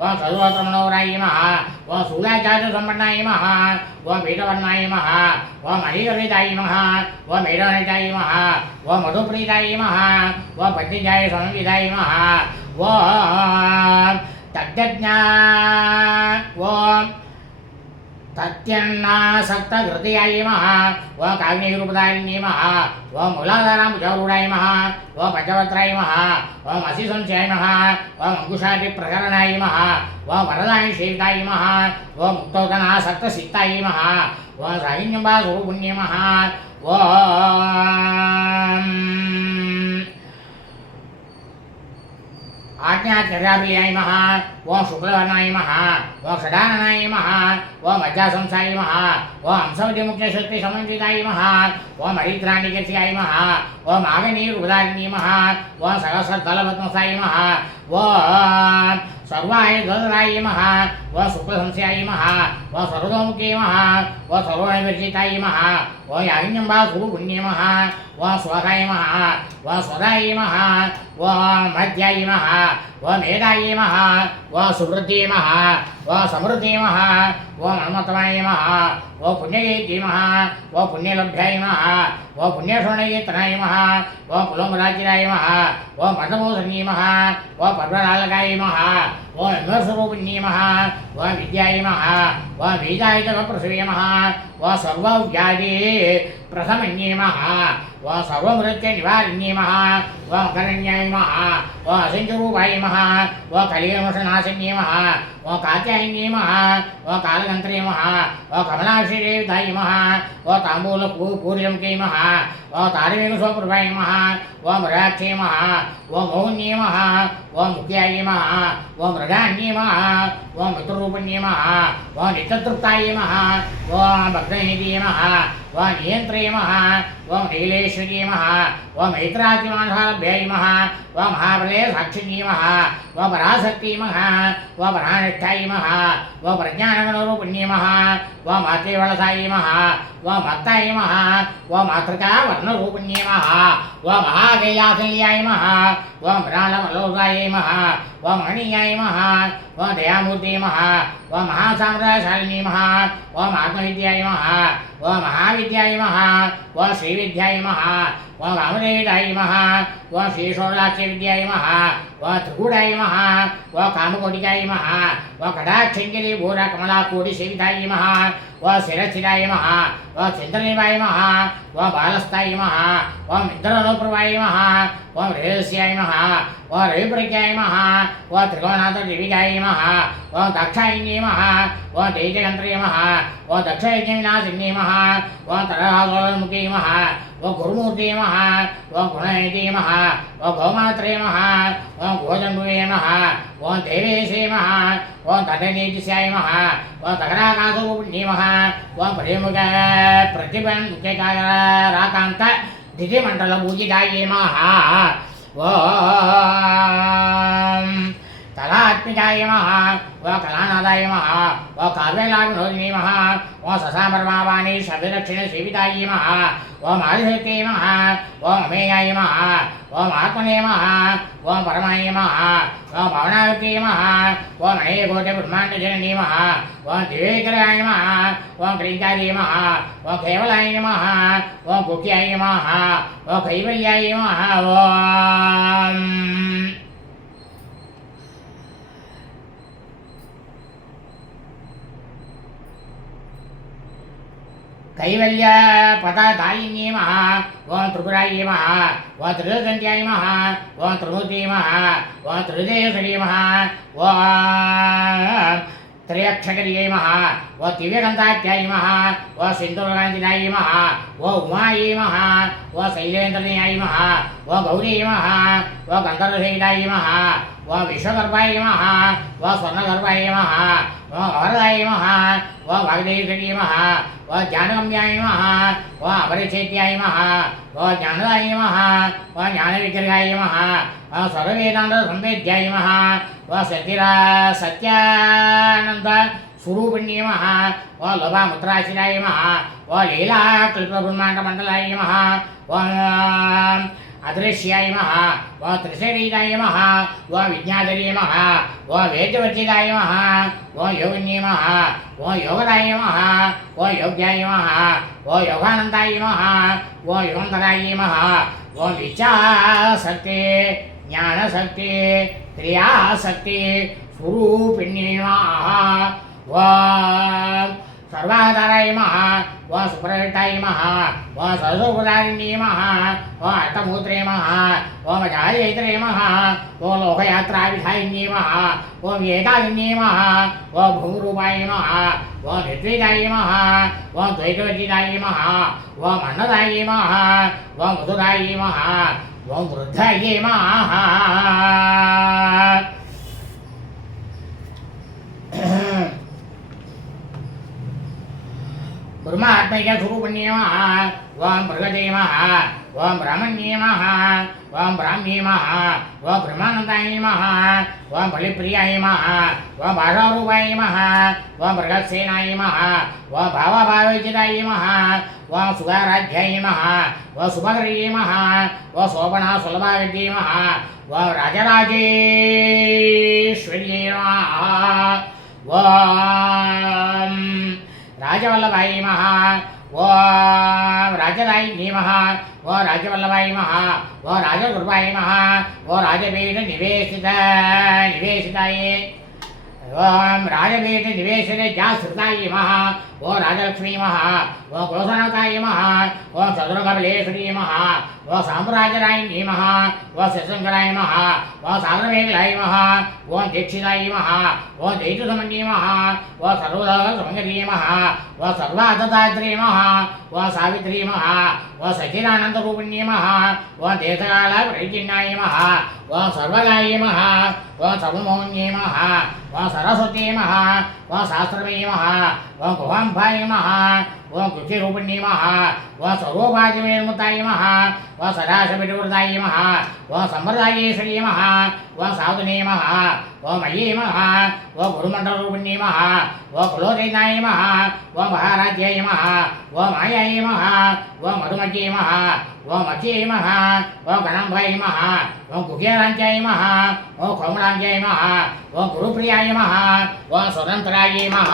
व सर्वोत्रमनोरायिमः व शूलाचार्यसम्पन्नायिमः व पीठवर्णायिमः व मणिगर्वितायिमः व मेढवनितायिमः व मधुप्रीतायिमः व पत्निजाय समविधायिमः व तज्ज्ञा व तत्यन्नासक्तहृदयायिमः व काग्निरूपदायिनीमः व मूलाधारां भुजरूढायिमः व पञ्चवत्रायिमः व मसिसंशयायिमः व मङ्कुशादिप्रकरणायिमः व वरदायि सेवितायिमः व मुक्तोदनासक्तसिक्तायिमः व साहिन्यम्बा स्वरूपुण्यमः व आज्ञाचर्याभिलयायिमः व शुक्लवर्णायिमः व षडाननायिमः व मज्जासंसायिमः व हंसवतिमुख्यशक्तिसमन्वितायिमः व मणित्राणिकर्षयायिमः व मागनीरुदारिणीमः व सहस्रदलपद्मसायिमः व सर्वायुधरायिमः व शुक्लसंशयायिमः व सर्वतोमुखीमः व सर्वनिवर्जितायिमः व याज्ञम्बा गुरुपुण्यमः व स्वकायिमः व स्वदायिमः व मध्यायिमः व मेधायिमः व सुवृद्धीमः व समृद्धीमः व मन्मतमायिमः व पुण्यगीतीमः व पुण्यलभ्यायिमः व पुण्यशोणगीतनायिमः व पुलोमराजिरायिमः व मदमोसनीमः व पर्वरालकायिमः व स्वरूपिणीमः व विद्यायिमः व बीजायुतप्रसूयमः व सर्वव्याधि प्रथमन्येमः व सर्वमृत्युनिवारिण्येमः व मकरण्यायिमः व असञ्चरूपायिमः व कलियमोषनाशन्येमः व कात्यायिन्येमः व कालगन्त्रेमः व कमलाक्षिदेवतायिमः व ताम्बूलपूर्यंकेमः व तारवेणुस्वप्रभायिमः व मृगाक्षेमः व मौन्येमः व मुख्यायिमः व मृगान्येमः व मित्ररूपण्येमः व नित्यतृप्तायिमः व भक्तनिधीयमः व नियन्त्रेमः व नीलेश्वरीमः व मैत्रातिमानसाभ्यायिमः व महाबले साक्षिणीमः व पराशक्तिमः व परानिष्ठायिमः व प्रज्ञानगणरूपिण्यमः व मातृवलसायिमः व मत्तायिमः व मातृका वर्णरूपिण्यमः व महागैलासल्यायिमः व मृणालमलोकायिमः व मणियायिमः व दयामूर्तिमः व महासाम्राशालिनीमः व महात्मविद्यायिमः व महाविद्यायिमः व श्री श्रीविद्याय नमः ओम वामदेवाय नमः ओम श्रीशोलाक्ष विद्याय नमः ओम त्रिगुणाय नमः ओम कामकोटिकाय नमः ओम कटाक्षंगिरी भूरा कमला कोटि सेविताय नमः ओम शिरस्थिराय नमः ओम चंद्रदेवाय नमः ओम बालस्ताय नमः ओम इंद्रलोप्रभाय नमः ओम रेहस्याय नमः ओम रविप्रज्ञाय नमः ओम त्रिकोणान्तर दिविजाय नमः ओम दक्षाय नमः ओम तेजयंत्रे नमः ओम दक्षयज्ञविनाशिन्ये नमः ओम तरहासोलमुखे नमः ओम गुरुमूर्ते नमः ओम गुणयते नमः ओम गौमात्रे नमः ओम गोजन्मुवे नमः ओम देवेशे नमः ओम तदनीतिस्याय नमः ओम तगराकाशोपुण्ये नमः ओम प्रेमुख प्रतिबन्धुकाय राकान्त दितिमण्डलपूजिताय नमः ओम तलात्मिकाय नमः ओम कलानादाय नमः ओम काव्यलाभिनोदिने नमः ओम ससामर्मावाणी शब्ददक्षिण सेविताय नमः ओम आदिशक्ते नमः ओम अमेयाय नमः ओम आत्मने नमः ओम परमाय नमः ओम भवनावते नमः ओम अनेकोटि ब्रह्माण्डजननी नमः ओम दिवेकराय नमः ओम क्लीकाय नमः ओम केवलाय नमः ओम गुह्याय नमः ओम कैवल्याय नमः ओम कैवल्य पदादायिन्ये नमः ओम त्रिपुराय नमः ओम त्रिलोचन्त्याय नमः ओम त्रिमूर्ते नमः ओम त्रिदेशये नमः ओम त्रयक्षकर्ये नमः ओम दिव्यगन्धाख्याय नमः ओम सिन्दूरकान्तिदाय नमः ओम उमायै नमः ओम शैलेन्द्रनियाय नमः ओम गौरी नमः ओम गन्धर्वसेविताय नमः ओम विश्वगर्भाय नमः ओम स्वर्णगर्भाय नमः ओम वरदाय नमः ओम वाग्देवीशये नमः ओम ज्ञानगम्याय नमः ओम अपरिच्छेद्याय नमः ओम ज्ञानदाय नमः ओम ज्ञानविग्रहाय नमः ओम सर्ववेदान्तसंवेद्याय नमः ओम सत्यानंद स्वरूपिण्ये नमः ओम लोभामुद्राशिराय नमः ओम लीला कल्पब्रह्माण्डमण्डलाय नमः ओम अदृश्याय नमः ओम त्रिशरीराय नमः ओम विज्ञाधरे नमः ओम वेदवर्जिताय नमः ओम योगिन्ये नमः ओम योगदाय नमः ओम योग्याय नमः ओम योगानन्दाय नमः ओम योगन्तराय नमः ओम विचाशक्ति ज्ञानशक्ति क्रियाशक्ति स्वरूपिण्ये नमः ओम सर्वाधाराय नमः ओम सुप्रकटाय नमः ओम सरस्वतीप्रदायिन्ये नमः ओम अर्थमूत्रे नमः ओम जायैत्रे नमः ओम लोकयात्राविधायिन्ये नमः ओम एकाकिन्ये नमः ओम भूमिरूपाय नमः ओम निद्रिताय नमः ओम द्वैतवर्जिताय नमः ओम अन्नदाय नमः ओम मधुराय नमः ओम वृद्धाय नमः ब्रह्मात्मैक्य स्वरूपिण्ये नमः ओम भृगते नमः ओम ब्राह्मण्ये नमः ओम ब्राह्म्ये नमः ओम ब्रह्मानन्दाय नमः ओम बलिप्रियाय नमः ओम भाषारूपाय नमः ओम बृहत्सेनाय नमः ओम भावाभावचिताय नमः ओम सुगाराध्याय नमः ओम सुभद्रये नमः ओम शोभना सुलभाविद्ये नमः ओम राजराजेश्वर्ये नमः ओम राजवल्लभाय नमः ओम राजदायिन्ये नमः ओम राजवल्लभाय नमः ओम राजगुरुभाय नमः ओम राजपीठ निवेशिताय ओम राजपीठ निवेशिते जाश्रिताय नमः ओम राजलक्ष्मी नमः ओम कुलसनकाय नमः ओम चतुर्कमलेश्वरी नमः ओम साम्राज्यरायिन्ये नमः ओम शशंकराय नमः ओम सागरमेघलाय नमः ओम दीक्षिताय नमः ओम दैत्यसमन्ये नमः ओम सर्वसमङ्गल्ये नमः ओम सर्वार्थदात्रे नमः ओम सावित्री नमः ओम सचिदानन्दरूपिण्ये नमः ओम देशकालपरिचिन्नाय नमः ओम सर्वगाय नमः ओम सर्वमौन्ये नमः ओम सरस्वती नमः ओम शास्त्रमे नमः ओम गुहाम्भाय नमः ओम कृषिरूपिण्ये नमः ओम सर्वोपाधिनिर्मुताय नमः ओम सदाशिवनिवृताय नमः ओम सम्प्रदायेश्वरी नमः ओम साधुने नमः ओम मय्ये नमः ओम गुरुमण्डलरूपिण्ये नमः ओम कुलोदयनाय नमः ओम महाराज्याय नमः ओम मायाय नमः ओम मधुमज्ये नमः ओम मत्स्ये नमः ओम गणाम्बाय नमः ओम गुह्यराज्याय नमः ओम कौमलाज्याय नमः ओम गुरुप्रियाय नमः ओम स्वतन्त्राय नमः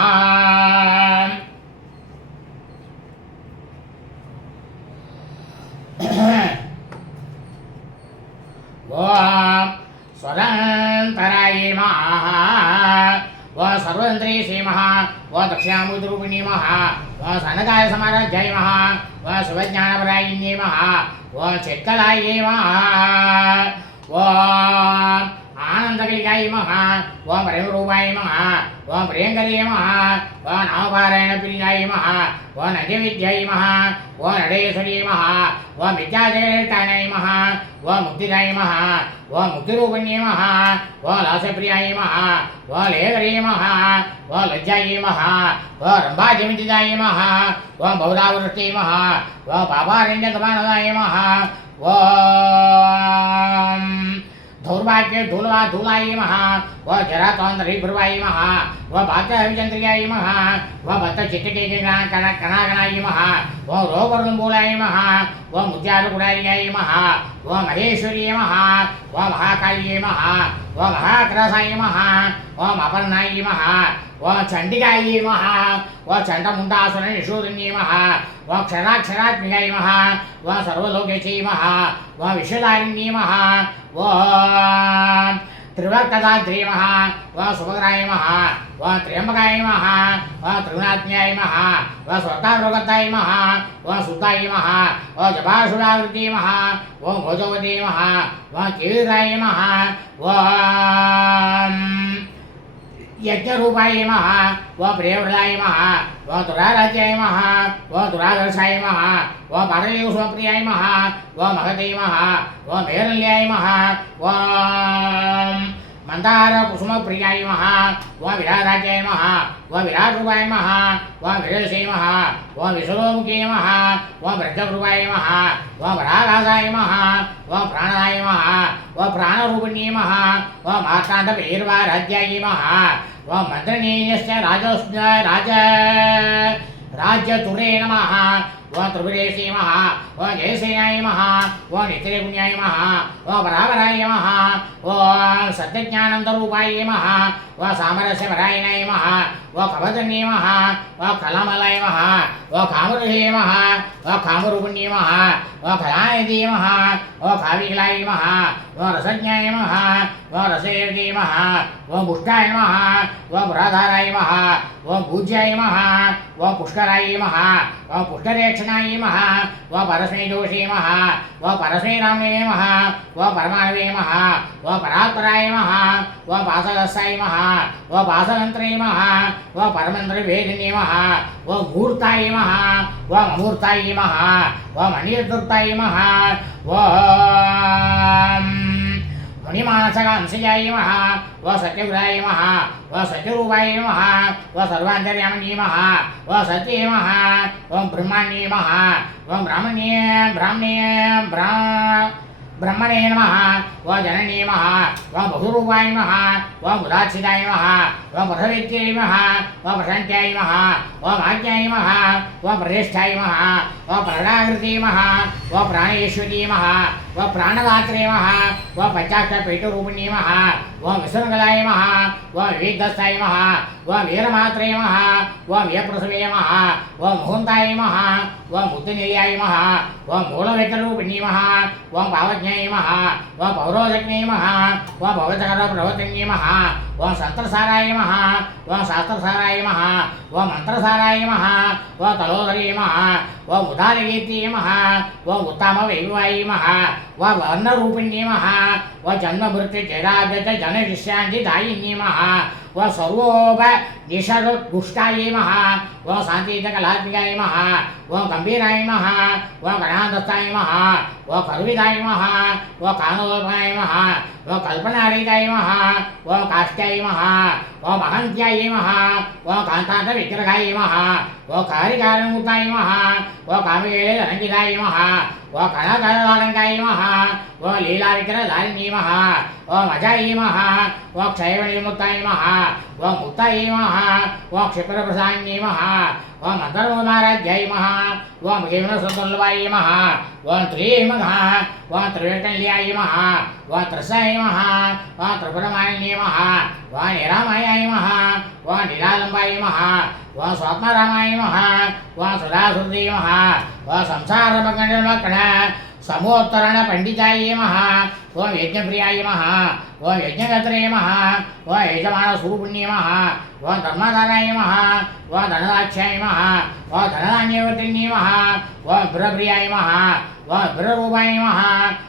ओम स्वतंत्राय नमः। ओम सर्वतंत्री श्रीमः। ओम दक्षिणामूर्तिरूपिणी नमः। ओम सनकाय समाराध्याय नमः। ओम शिवज्ञानपरायिण्ये नमः। ओम चित्कलाय नमः। ओम आनंदकलिकाय नमः। ओम प्रेमरूपाय नमः। ओम प्रियंकराय नमः। ओम नामपारायणप्रियाय नमः। ओम नजविद्याय नमः। ओम नडेश्वर्यै नमः। ओम विद्याजयताय नमः। ओम मुक्तिदाय नमः। ओम मुक्तिरूपिण्ये नमः। ओम लास्यप्रियाय नमः। ओम लेहरे नमः। ओम लज्जाय नमः। ओम रंभाजमितिदाय नमः। ओम बहुलावृष्टि नमः। ओम पापारण्यगमनाय नमः। ओम धौर्भाग्य धूलाय नमः। व जरातौन्दरीभ्रुवाय नमः। व भाग्यविचन्द्रियाय नमः। व भक्तचित्तके कणागणाय नमः। व रोगरुम्बूलाय नमः। व मुद्यारुगुणाय नमः। व महेश्वर्यै नमः। व महाकाल्यै नमः। व महाक्रसाय नमः। व अपर्णाय नमः। व चण्डिकायै नमः। व चण्डमुण्डासुरनिषूदिन्यै नमः। व क्षराक्षरात्मिकाय नमः। व सर्वलोकेशै नमः। व विश्वधारिण्यै नमः। व त्रिवक्तदात्रे नमः। व सुभद्राय नमः। व त्र्यम्बकाय नमः। व त्रिगुणात्म्याय नमः। व स्वर्गारोगताय नमः। व सुताय नमः। व जपासुरावृत्यै नमः। व भोजवते नमः। व कीर्ताय नमः। व यज्ञरूपाय नमः। व प्रियव्रताय नमः। व दुराराध्याय नमः। व दुरादर्शाय नमः। व पारदेवस्वप्रियाय नमः। व महते नमः। व मेरल्याय नमः। व मंदार कुसुमप्रियाय नमः। व विराराध्याय नमः। व विराटरूपाय नमः। व विरसे नमः। व विश्वलोमुखे नमः। व वृद्धरूपाय नमः। व वरागासाय नमः। व प्राणाय नमः। व प्राणरूपिण्ये नमः। व मार्ताण्डभैरवाराध्याय नमः। व मन्त्रनेयस्य राज्यतुरे नमः। व त्रिपुरेशे नमः। व जयसेनाय नमः। व नित्यपुण्याय नमः। व बराबराय नमः। व सत्यज्ञानन्दरूपाय नमः। व सामरस्यपरायणाय नमः। व कवचन्ये नमः। व कलमलाय नमः। व कामरुहे नमः। व कामरूपिण्ये नमः। व कलानिधे नमः। व काविकलाय नमः। व रसज्ञाय नमः। व रसयते नमः। व पुष्टाय नमः। व पुराधाराय नमः। व पूज्याय नमः। व पुष्कराय नमः। व पुष्करेक्षणाय नमः। व परस्मै दोषे नमः। व परस्मै रामे नमः। व परमाणवे नमः। व परात्पराय नमः। व पासगस्साय नमः। व पासगन्त्रे नमः। व परमन्त्रवेदिने नमः। व मूर्ताय नमः। व अमूर्ताय नमः। व मणिर्दत्ताय नमः। व मुनिमानसकांशयाय नमः। व सत्यव्रताय नमः। व सत्यरूपाय नमः। व सर्वान्तर्यामिने नमः। व सत्ये नमः। व ब्रह्मण्ये नमः। व ब्रह्मणे नमः। व जनने नमः। व बहुरूपाय नमः। व मुदाच्छिदाय नमः। व पथविद्ये नमः। व प्रशान्त्याय नमः। व भाग्याय नमः। व प्रतिष्ठाय नमः। व प्राणाकृते नमः। व प्राणेश्वरी नमः। व प्राणदात्रे नमः। व पंचाक्षरपीठरूपिणी नमः। व विसर्गलाय नमः। व विवेकदस्ताय नमः। व वीरमात्रे नमः। व वियप्रसवे नमः। व मुहुन्दाय नमः। व मुक्तिनिलयाय नमः। व मूलवेकरूपिणी नमः। व पावज्ञाय नमः। व पौरोजज्ञे नमः। व भवचक्रप्रवर्तिन्ये नमः। व संत्रसाराय नमः। व शास्त्रसाराय नमः। व मंत्रसाराय नमः। व तलोदरे नमः। व मुदारगीर्ति नमः। व उत्तमवैभवाय नमः। व वर्णरूपिण्ये नमः। व जन्ममृत्युजराव्यत जनविश्रान्तिदायिन्ये नमः। व सर्वोपनिषदुष्टाय नमः। व शान्तिकलात्मिकाय नमः। व गम्भीराय नमः। व गणादत्ताय नमः। व करुविदाय नमः। व कानोपाय नमः। व कल्पनारीताय नमः। व काष्ठाय नमः। व महन्त्याय नमः। व कान्तान्तविग्रहाय नमः। व कारिकारणमूर्ताय नमः। व कामिकेलरङ्गिताय नमः। व कलाकरवालङ्काय नमः। व लीलाविग्रहधारिण्ये नमः। व मजाय नमः। व क्षयवणिमुक्ताय नमः। व मुक्ताय नमः। व क्षिप्रप्रसान्ये नमः। व मकरमुदाराध्याय नमः। व महेन्द्रसुन्दरवाय नमः। व त्रिये नमः। व त्रिवेटल्याय नमः। व त्रसाय नमः। व त्रिपुरमालिन्ये नमः। व निरामयाय नमः। व निरालम्बाय नमः। व स्वात्मारामाय नमः। व सुधासुदे नमः। व संसारमकण्डमकण समोत्तरण पंडिताय नमः ओम यज्ञप्रियाय नमः ओम यज्ञगत्रे नमः ओम यजमान स्वरूपिण्ये नमः ओम धर्माधाराय नमः ओम धनदाक्षाय नमः ओम धनधान्यवर्तिन्ये नमः ओम विप्रप्रियाय नमः ओम विप्ररूपाय नमः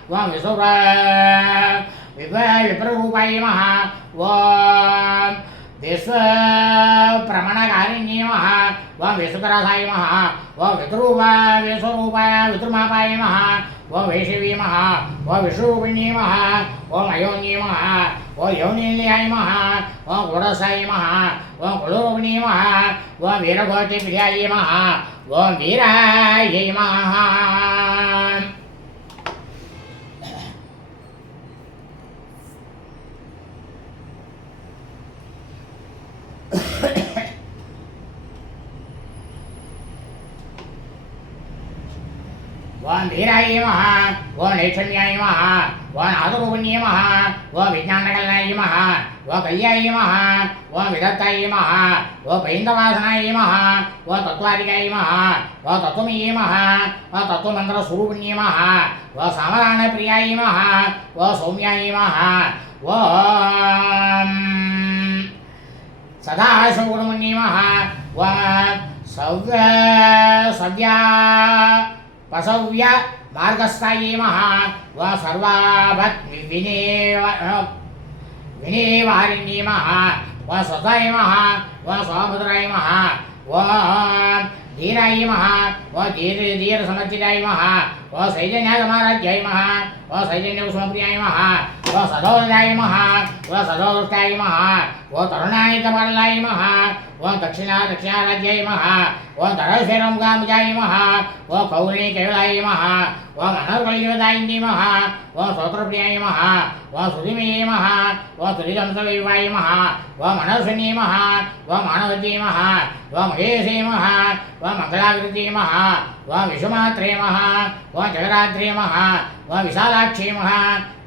ओम विप्ररूपाय नमः ओम विश्वप्रमणकारिण्ये नमः ओम विश्वकरासाय नमः ओम विश्वरूपाय विद्रुमापाय नमः ओम वैष्णवी नमः ओम विष्णुरूपिण्ये नमः ओम अयोन्ये नमः ओम यौनिल्याय नमः ओम गुणसाय नमः ओम कुलरूपिण्ये नमः ओम वीरघोषप्रियाय नमः ओम वीराय नमः। ओम वीराय नमः ओम लैक्षण्याय नमः ओम आदरूपिण्ये नमः ओम विज्ञानकलनाय नमः ओम कल्याय नमः ओम विदत्ताय नमः ओम पैन्दवासनाय नमः ओम तत्त्वादिकाय नमः ओम तत्त्वमये नमः ओम तत्त्वमन्त्रस्वरूपिण्ये नमः ओम सामराणप्रियाय नमः ओम सौम्याय नमः ओम सदाशिवगुणमन्ये नमः ओम सव्या पसव्य मार्गस्थाय नमः व सर्वाभत् विनेवारिण्ये नमः व सताय नमः व स्वाभद्राय नमः व धीराय नमः व धीरसमर्जिताय नमः व सैजन्यसमाराध्याय नमः व सैजन्यकुसुमप्रियाय नमः व सदोदयाय नमः व सदोदुष्टाय नमः व तरुणाय कमलाय नमः व दक्षिणाराध्याय नमः व धरस्वरमुगामुजाय नमः व कौरणी केवलाय नमः व मनोर्कलियोदाय नमः व स्तोत्रप्रियाय नमः व सुधिमये नमः व सुधिदंसविवाय नमः व मनोस्विन्ये नमः व मानवत्ये नमः व महेशे नमः व मंगलाकृते नमः व विश्वमात्रे नमः व जगरात्रे नमः व विशालाक्षे नमः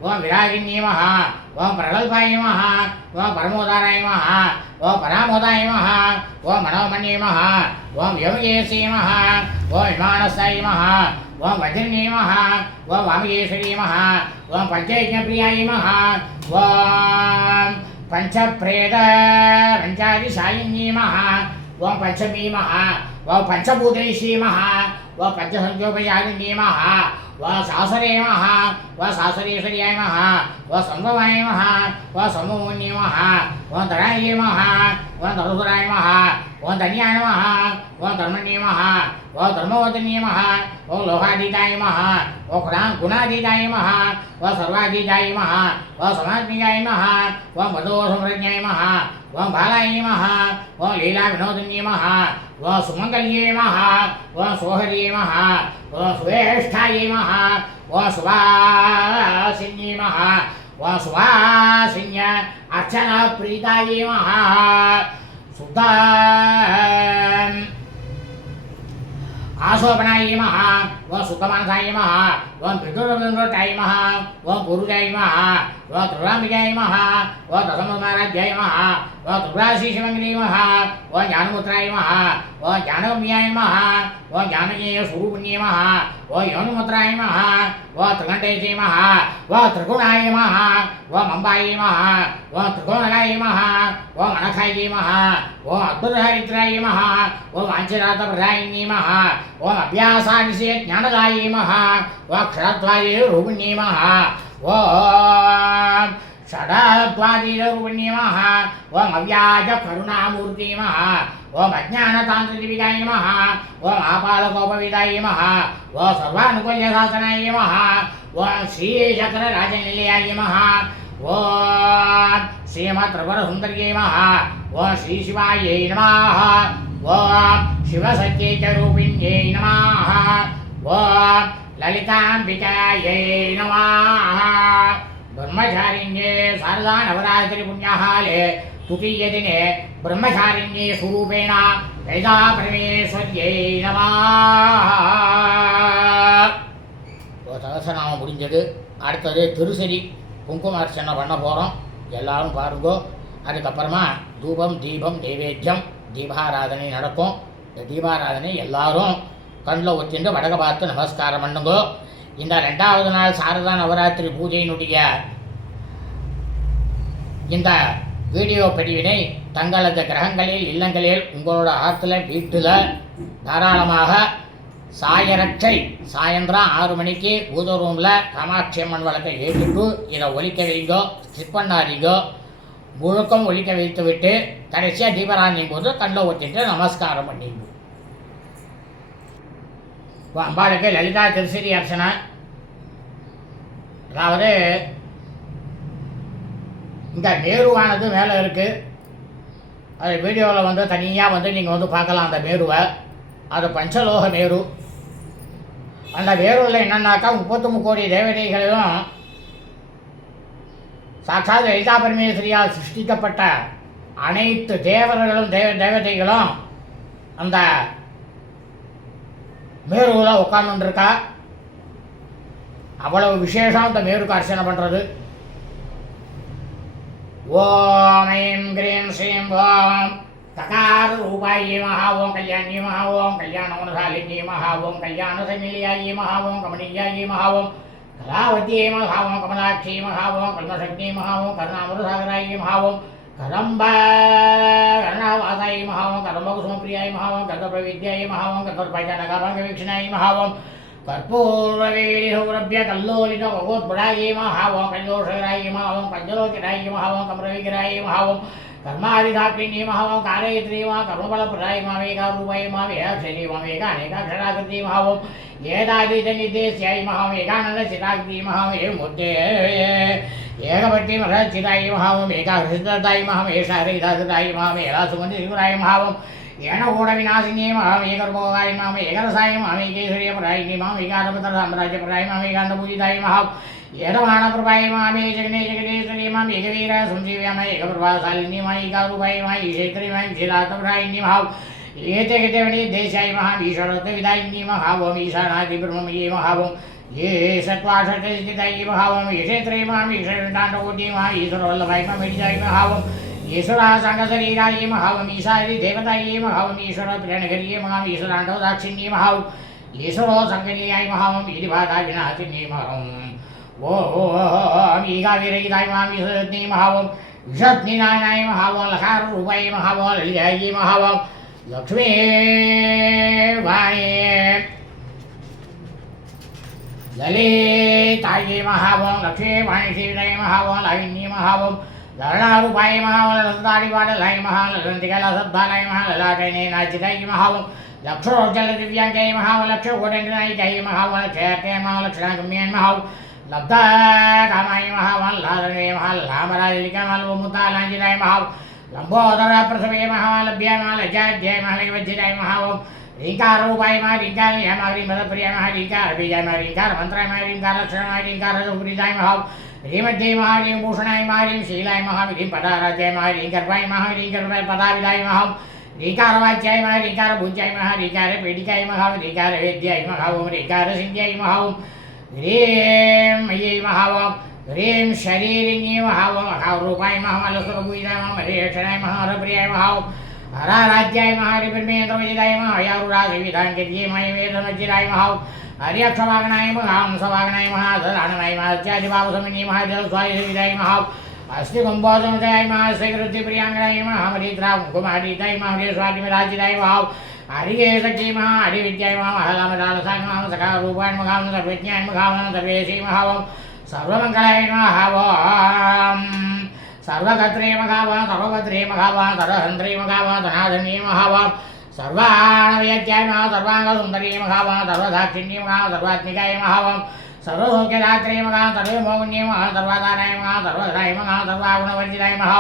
व विरागिन्ये नमः व प्रगल्भाय नमः व परमोदाराय नमः व परामोदाय नमः व मनोमन्ये नमः व व्योमकेशे नमः व विमानस्थाय नमः व वज्रन्ये नमः व वामकेशरी नमः व पंचयज्ञप्रियाय नमः व पंचप्रेत पंचादिशायिन्ये नमः व पंचमी नमः व पंचभूतेशी नमः व पंचसंख्योपचारिण्ये नमः व सासरे नमः व सासरेश्वर्याय नमः व संभवाय नमः व संभवन्ये नमः व धराय नमः व धरुधराय नमः व धन्याय नमः व धर्मण्ये नमः व धर्मवतन्ये नमः व लोहाधीताय नमः व गुणाधीताय नमः व सर्वाधीताय नमः व समात्मिकाय नमः व मधोसंरज्ञाय नमः व बालाय नमः व लीला विनोदन्ये नमः व सुमंगल्ये नमः व सोहर्ये नमः व सुवेष्ठाय नमः व सुवासिन्ये नमः व सुवासिन्य अर्चना प्रीताय नमः सुधा आशोभनाय नमः व सुखमानसाय नमः व पितृव्रताय नमः व गुरुजाय नमः व त्रिरामिकाय नमः व दशमहाराज्याय नमः व त्रिपुराशीशमङ्गले नमः व ज्ञानमुद्राय नमः व ज्ञानगम्याय नमः व ज्ञानज्ञेयस्वरूपिण्ये नमः व योनिमुद्राय नमः व त्रिघण्टेशे नमः व त्रिगुणाय नमः व मम्बाय नमः व त्रिगुणलाय नमः व मनखाय नमः व अद्भुतहरिद्राय नमः व वाञ्छितार्थप्रदायिन्ये नमः व अभ्यासानिशे ज्ञानदाय नमः व क्षरद्वाये रूपिण्ये नमः व षडद्वादीरूपिण्ये नमः व अव्याज करुणामूर्ते नमः व अज्ञानतान्त्रिकाय नमः व आपालकोपविदाय नमः व सर्वानुकूल्यशासनाय नमः व श्रीचक्रराजनिलयाय नमः व श्रीमत्त्रिपुरसुन्दर्यै नमः व श्रीशिवायै नमः व शिवसत्यैकरूपिण्यै नमः व ललिताम्बिकायै नमः ब्रह्मचारिण्ये शारदा नवरात्रि पुण्यकाले तृतीयदिने ब्रह्मचारिण्ये स्वरूपेण वेदा परमेश्वर्यै नमः. சகசநாமம் முடிஞ்சது. அடுத்தது திருசரி குங்கும அர்ச்சனை பண்ண போகிறோம். எல்லாரும் பாருங்கோ. அதுக்கப்புறமா தூபம் தீபம் நைவேத்தியம் தீபாராதனை நடக்கும். இந்த தீபாராதனை எல்லாரும் கண்ணில் ஒத்திண்டு வடக பார்த்து நமஸ்காரம் பண்ணுங்கோ. இந்த 2வது நாள் சாரதா நவராத்திரி பூஜையினுடைய இந்த வீடியோ பதிவினை தங்களது கிரகங்களில் இல்லங்களில் உங்களோட ஆற்றுல வீட்டில் தாராளமாக சாயரட்சை சாயந்தரம் 6 மணிக்கு பூஜை ரூமில் காமாட்சி அம்மன் வழக்கை ஏற்றிட்டு இதை ஒலிக்க வைங்கோ, ஸ்கிப் பண்ணாதீங்கோ. முழுக்கம் ஒலிக்க வைத்து விட்டு கடைசியாக தீபராணியும் போது கண்ணில் ஊற்றிட்டு நமஸ்காரம் பண்ணிங்க. அம்பாளுக்கு லலிதா திருசிரி அர்ச்சனை, அதாவது இந்த மேருவானது மேலே இருக்குது. அது வீடியோவில் தனியாக நீங்கள் பார்க்கலாம். அந்த மேருவை அது பஞ்சலோக மேரு. அந்த மேருவில் என்னன்னாக்கா 33 கோடி தேவதைகளிலும் சாட்சாத் லலிதா பரமேஸ்வரியால் சிருஷ்டிக்கப்பட்ட அனைத்து தேவர்களும் தேவதைகளும் அந்த மேருவில் உட்கார்ந்துருக்கா. அவ்வளவு விசேஷம் அந்த மேருக்கு அர்ச்சனை பண்ணுறது. ஓம் ஐம் கிரீம் ஸ்ரீம் ஓம் தகார ரூபாயி மகா ஓம் கல்யாணி மகா ஓம் கல்யாணகுணசாலினி மகா ஓம் கல்யாண சமிலியாயி மகா ஓம் கமனியாயி மகா ஓம் கலாவதியை மகா ஓம் கமலாட்சி மகா ஓம் கல்மசக்தி மகா ஓம் கருணாமருசாகராயி மகா ஓம் கதம்ப கருணாவாசாயி மகா ஓம் கதம்பகுசுமப்பிரியாயி மகா ஓம் கதப்பிரவித்யாயி மகா ஓம் கதற்பைஜனகரங்கவீக்ஷணாயி மகா ஓம் கற்பூரவேலிசௌரபிய கல்லோலித பகவத்புடாயி மகா ஓம் கஞ்சோஷகராயி மகா ஓம் கஞ்சலோகிராயி மகா ஓம் கமரவிகிராயி மகா ஓம் கர்மாதிதாக்கினி மகா ஓம் காரயத்ரி மா கர்மபலப்பிரதாயி மாவேகா ரூபாயி மாவேகாட்சரி மாவேக அநேகாட்சராகிருதி மகா ஓம் ஏதாதிதநிதேஸ்யாயி மகா ஓம் ஏகானந்த சிதாகிருதி மகா ஓம் ஏமுத்தே ஏகபட்டி மகச்சிதாயி மகா ஓம் ஏகாகிருதாயி மகா ஓம் ஏஷாரிதாதாயி மகா ஓம் ஏலாசுமந்தி சிவராயி மகா ஓம் ஏனகூட விநாசினியை மகாம் ஏகர்போகாய் மாம் ஏகரசாயம் அமேகேஸ்வரிய பராயினி மாம் ஏகாதபத சாம்ராஜ்ய பராய் மாம் ஏகாந்த பூஜிதாய் மகாம் ஏகமான பிரபாய் மாமே ஜெகனே ஜெகதேஸ்வரி மாம் ஏகவீர சஞ்சீவியாம ஏகபிரபாசாலினி மா ஏகாரூபாய் மா ஈஷேத்ரி மாம் ஈஷாத பராயினி மகாம் ஏதே கிதேவனி தேசாய் மகாம் ஈஸ்வரத்த விதாயினி மகாவோம் ஈசானாதி பிரம்மயே மகாவோம் ये सत्वाशतिदायी महावम ईशेत्रे माम ईश्वरदांडकोटी मा ईश्वरवल्लभाय मा मेडिजाय महावम ईश्वरा संगशरीराय महावम ईशारी देवताय महावम ईश्वर प्रणगरीय महाम ईश्वरांडो दाक्षिण्य महाव ईश्वरो संगनीयाय महावम ईदिभादा विनाशिनी महावम ओम ईगावीरगिदाय माम ईश्वरज्ञ महावम विषज्ञनाय महावम लकार रूपाय महावम ललिताय महावम लक्ष्मी वाणी ललितायै महावं लक्ष्मी वाणिशीलाय महावं लाविन्ये महावं ललनारूपाय महावं लसदारिवाडलाय महावं ललन्तिकलसद्भालाय महावं ललाटैने नाचिताय महावं लक्षोज्जलदिव्याङ्गाय महावं लक्षकोटनायिकाय महावं लक्षयात्याय महावं लक्षणागम्याय महावं लब्धकामाय महावं लालने महावं लामरालिकाय महावं मुतालाञ्जिताय महावं लम्बोदरप्रसवे महावं लभ्याय महावं लज्जाध्याय महावं वज्जिताय महावं रींकार रूपाय मा रींकार यमारी मदप्रिय मा रींकार बीजाय मा रींकार मंत्राय मा रींकार लक्षण मा रींकार सुप्रीताय महाव रीमध्ये मा रीं भूषणाय मा रीं शीलाय महाव रीं पदाराध्याय मा रींकर पाय महाव रींकर पाय पदाविदाय महाव रींकार वाच्याय मा रींकार भूज्याय मा रींकार पेडिकाय महाव रींकार वेद्याय महाव रींकार सिंध्याय महाव ह्रीं मयै महाव ह्रीं शरीरिण्ये महाव महाव रूपाय महाव लसुरभूजाय महाव रेक्षणाय महाव प्रियाय महाव हराराध्याय महारिब्रह्मेन्द्रविदाय महायारुराजविधांकित्ये मयवेदमज्जिराय महाव हरियक्षवागणाय महां सवागणाय महाधराणनाय महात्यादिभावसमिनी महाजलस्वायुविदाय महाव अस्ति कुम्भोदमजयाय महाश्रीकृतिप्रियाङ्गणाय महामरीद्रा कुमारीताय महादेश्वादिमिराजिताय महाव हरिकेशकी महा हरिविद्याय महामहलामदालसाय महां सखारूपाय महां सर्वज्ञाय महां सर्वेशी महावं सर्वमङ्गलाय महावं सर्वगत्रे मघावा सर्वभद्रे मघावा सर्वहन्त्रे मघावा धनाधन्ये मघावा सर्वाणव्यत्याय महा सर्वाङ्गसुन्दरी मघावा सर्वदाक्षिण्ये महा सर्वात्मिकाय मघावा सर्वसौख्यदात्रे मघा सर्वमोहन्ये महा सर्वादानाय महा सर्वधनाय महा सर्वागुणवर्जिताय महा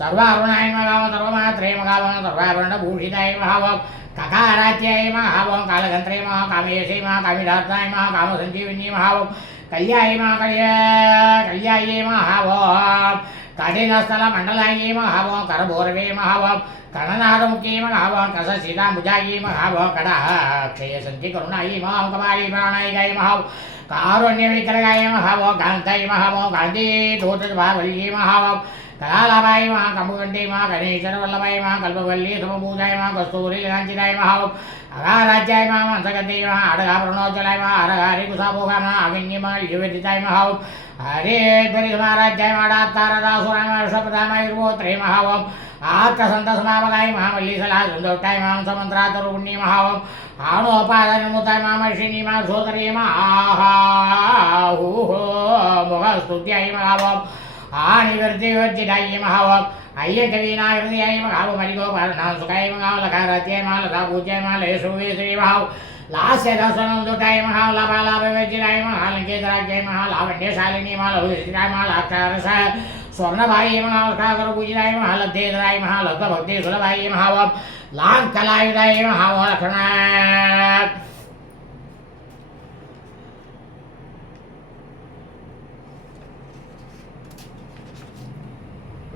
सर्वारुणाय मघावा सर्वमात्रे मघावा सर्वाभरणभूषिताय मघावा ककारात्याय मघावा कालगन्त्रे महा कामेशे महा कामिदात्ताय महा कामसञ्जीविन्ये मघावा कल्याय महा कल्याये मघावा काठिनस्थल मंडलाये महावं करभोरवे महावं कणनादमुखे महावं कससीताम्बुजाये महावं कडाः क्षयसन्ति करुणाये महावं कपाली प्राणायिकाय महावं कारुण्यविक्रगाय महावं कान्ताय महावं कान्तिधूतभावल्ये महावं कलालाबाई मा कंबुगंडी मा गणेश्वर वल्लभाई मा कल्पवल्ली समभूताय मा कस्तूरी लांचिताय मा अगाराज्याय मा मंसगंडी मा अडगा प्रणोजलाय मा अरगारी कुसाभोगा मा अगिन्नी मा युवतिताय मा हरे ध्वनि समाराज्याय मा डात्तारदासुराय मा ऋषभदाय मा महावम आत्मसंतसमावगाय महामल्ली सला सुंदरताय मा समंत्रातरुण्णी महावम आणोपादनमुताय मा मर्षिणी मा सोदरी मा आहाहु मुखस्तुत्याय महावम आनिवर्तिवर्जिताय महावम अय्यकवीनाकृत्याय महावम हरिगोपालनां सुखाय महाव लकारात्याय मा लता पूज्याय मा लयसुवेश्वरी महाव लास्यदर्शनोदुताय महाव लाभालाभविवर्जिताय महालंकेतराज्याय महालावण्यशालिनी महालहुदिताय महालाक्षारस स्वर्णभाई महाकाकरपूजिताय महालब्धेधराय महालब्धभक्ति सुलभाय महावम लांकलायुधाय महावलक्षणात्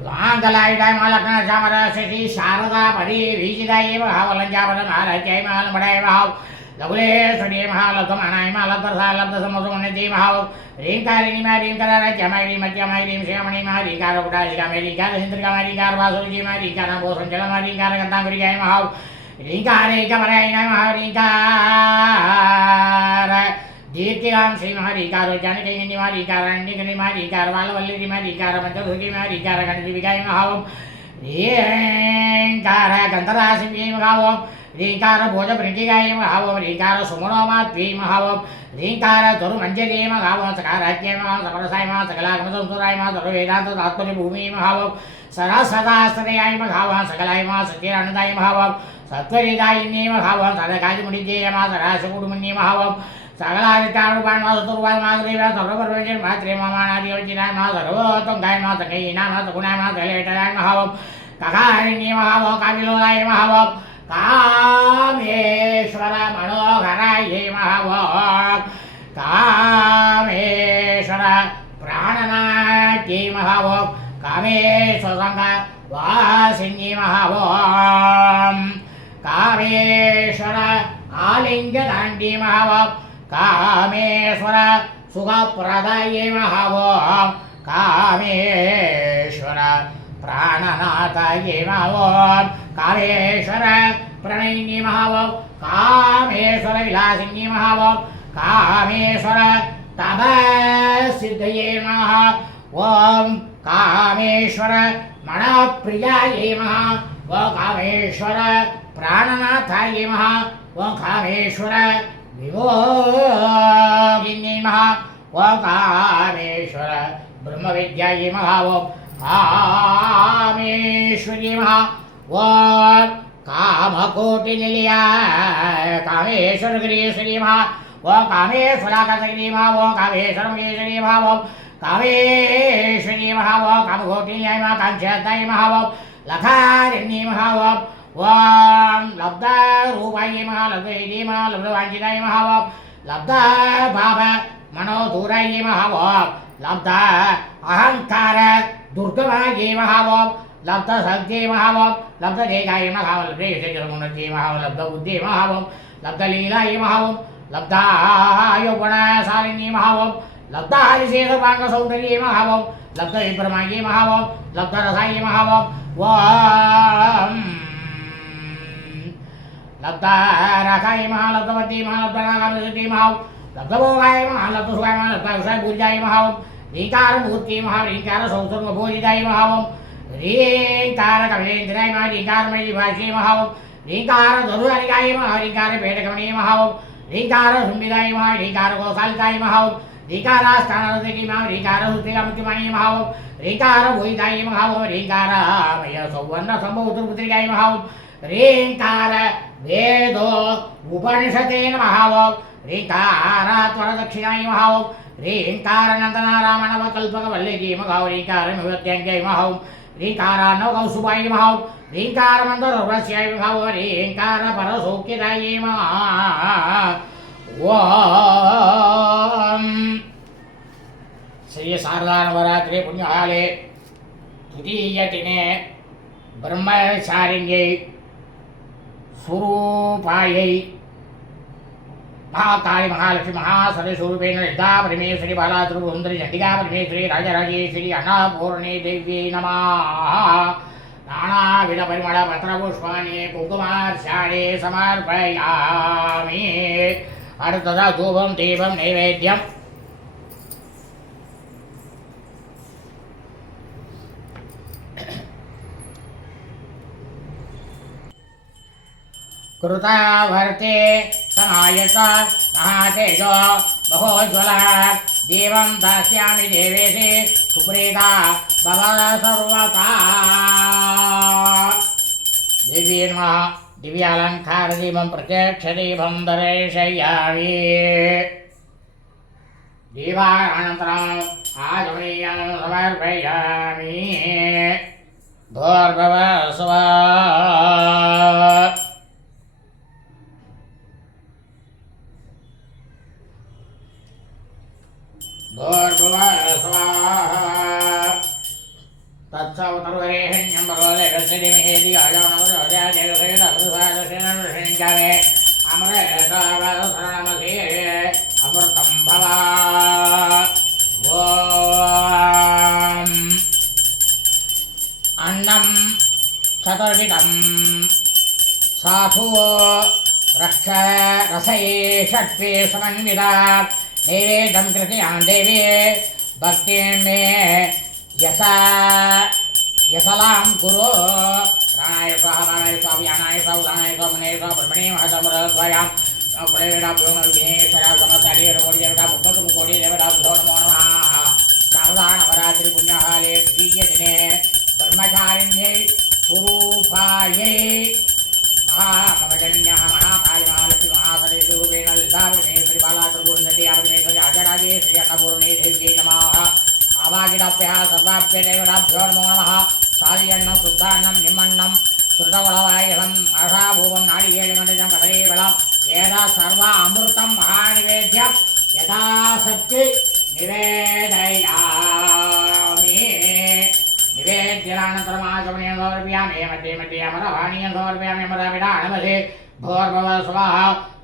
लांकलायुधाय महालक्षणात् श्यामरशि शारदा परी विजिताय महावलंजापद महाराज्याय महालमडाय महाव लघुलेश्वरी महालब्धमानाय महालब्धसा लब्धसमसुमन्यति महाव रींकारिणी मा रींकराराज्यमाय रीमत्यमाय रीं श्यामणी मा रींकारकुटाशिकामय रींकारसिंद्रिकामय रींकारवासुरुचि मा रींकारभूसञ्चलमा रींकारगन्धाङ्गुरिकाय महाव रींकारेकमरायणाय महाव रींकार दीर्घिकां श्री मा रींकारो जानकैनि मा रींकारण्यकनि मा रींकारवालवल्ली मा रींकारमन्तसुखी मा रींकारगणदिविकाय महाव रींकार गन्धराशिव्यै महावम् रींकार भोजप्रणिकाय महावम रींकार सुमनोमात्वी महावम रींकार धरुमंजरी महावम सकाराज्य महा सकरसाय महा सकलागमसंसुराय महा सर्ववेदांत तात्पर्य भूमि महावम सरसदाश्रयाय महावम सकलाय महा सत्यरानंदाय महावम सत्वरिदायिनी महावम सदकाज मुनिजेय महा सराशकुटुमन्नी महावम सकलादितारूपाण महा सतुर्वाद माधुरीवा सर्वपर्वजन मात्रे मामानादियोजिनाय महा सर्वोत्तंगाय महा सकैना महा सगुणाय महा सकलेटराय महावम ककारिणी महावम काविलोलाय महावम कामेश्वर मनोहराय महावम कामेश्वर प्राणनाट्ये महावम कामेश्वर वासिनी महावम कामेश्वर आलिंगदांडी महावम कामेश्वर सुखप्रदाये महावम कामेश्वर प्राणनाथाये महावम कामेश्वर प्रणयिनी महावम कामेश्वर विलासिनी महावम कामेश्वर तपसिद्धये महावम कामेश्वर मनप्रियाये महावम कामेश्वर प्राणनाथाये महावम कामेश्वर विमोहिनी महावम कामेश्वर ब्रह्मविद्याये महावम कामेश्वरी महावम कामकोटिनिलया कामेश्वर गिरीश्वरी महावम कामेश्वराकाशगिरी महावम कामेश्वर महेश्वरी महावम कामेश्वरी महावम कामकोटिनिलया कांक्षाताय महावम लखारिणी महावम वम लब्धरूपाय महालब्धवेदी महालब्धवांछिताय महावम लब्धभाव मनोधूराय महावम लब्ध अहंकार दुर्गमाये महावम लब्ध सद्ये महावम लब्ध देगाय महावम लब्धेशमुनजे महावम लब्ध बुद्धे महावम लब्ध लीलाय महावम लब्ध यौवनशालिनी महावम लब्ध हरिशेषपांग सौंदर्ये महावम लब्ध विभ्रमाये महावम लब्ध रसाय महावम वम लब्ध रखाय महालब्धवती महालब्धनागानुसुती महावम लब्ध भोगाय महालब्ध सुखाय महालब्ध विषय भूजाय महावम रींकार मूर्ति महा रींकार सौसर्व भोजिताय महावम रींकार कविलेन्द्राय महा रींकार मयिभाषे महावम रींकार धनुरानिकाय महा रींकार पेटकमणीय महावम रींकार सुंबिदाय महा रींकार गोसालिकाय महावम रींकारास्थानरतिकी महा रींकार सुत्रिकामुक्तिमणि महावम रींकार भूयिताय महावम रींकार मय सौवर्ण संभवपुत्रिकाय महावम रींकार वेदो उपनिषतेन महावम रींकारात्वरदक्षिणाय महावम रींकार नंदनारामणवकल्पकवल्लिकी महाव रींकार मिवत्यंजय महाव रींकार नवकौसुभाय महाव रींकार मंदरवस्याय महाव रींकार परसौख्यदाय महाव श्री शारदा नवरात्रि पुण्यकाले तृतीयदिने ब्रह्मचारिण्यै स्वरूपायै महाकाली महालक्ष्मी महासरस्वरूपेण ललिता परमेश्वरी बाला त्रिपुरसुंदरी चंडिका परमेश्वरी राजराजेश्वरी अन्नपूर्णे देव्यै नमः नानाविध परिमळ पत्रपुष्पाणि कुङ्कुमार्चनानि समर्पयामि அடுத்ததா தூபம் தீபம் நைவேத்தியம் कृतावर्ते सनायत महातेजो महोज्वला देवं दास्यामि देवेशे सुप्रीता भव सर्वदा देवी नमः दिव्यालंकार दीपं प्रत्यक्ष दीपं दर्शयामि दीपानन्तरम् आचमनीयं समर्पयामि भूर्भुवः स्वः भूर्भुवः स्वाहा तत्सवितुर्वरेण्यं भगवते धीमहि धियो यो न प्रचोदयात् अमृतमसि अमृतं भव ॐ अन्नं चतुर्विधं साधु रक्ष रसये षट्पे समन्विता नैवेद्यं कृत्यां देवी भक्तिं मे यशलां कुरु प्राणाय स्वाहा प्राणाय स्वाहा व्यानाय स्वाहा उदानाय स्वाहा मने स्वाहा ब्रह्मणे महतमृद्वयां कुलेवेदाभ्यो नमः विघ्नेश्वराय समस्ताय देवता मुक्तमुकोटि देवताभ्यो नमो नमः शारदा नवरात्रि पुण्यकाले तृतीयदिने ब्रह्मचारिण्यै स्वरूपायै महामगजन्यः महाकाली महालक्ष्मी महासरस्वरूपेण ललिता परमेश्वरी बाला त्रिपुरसुंदरी परमेश्वरी राजराजेश्वरी अन्नपूर्णे देव्यै नमः आवागिनाभ्यः सर्वाभ्य देवताभ्यो नमो नमः सालियन्नं शुद्धान्नं निम्मन्नं श्रुतवलवायुधम् आशाभूपं नारिकेलगण्डजं कदलीफलं एतत् सर्व अमृतं महानिवेद्यं यथाशक्ति निवेदयामि निवेद्यानन्तरम् आचमनीयं समर्पयामि मध्ये मध्ये अमरवाणीयं समर्पयामि अमरविडानमसे भूर्भुवः स्वः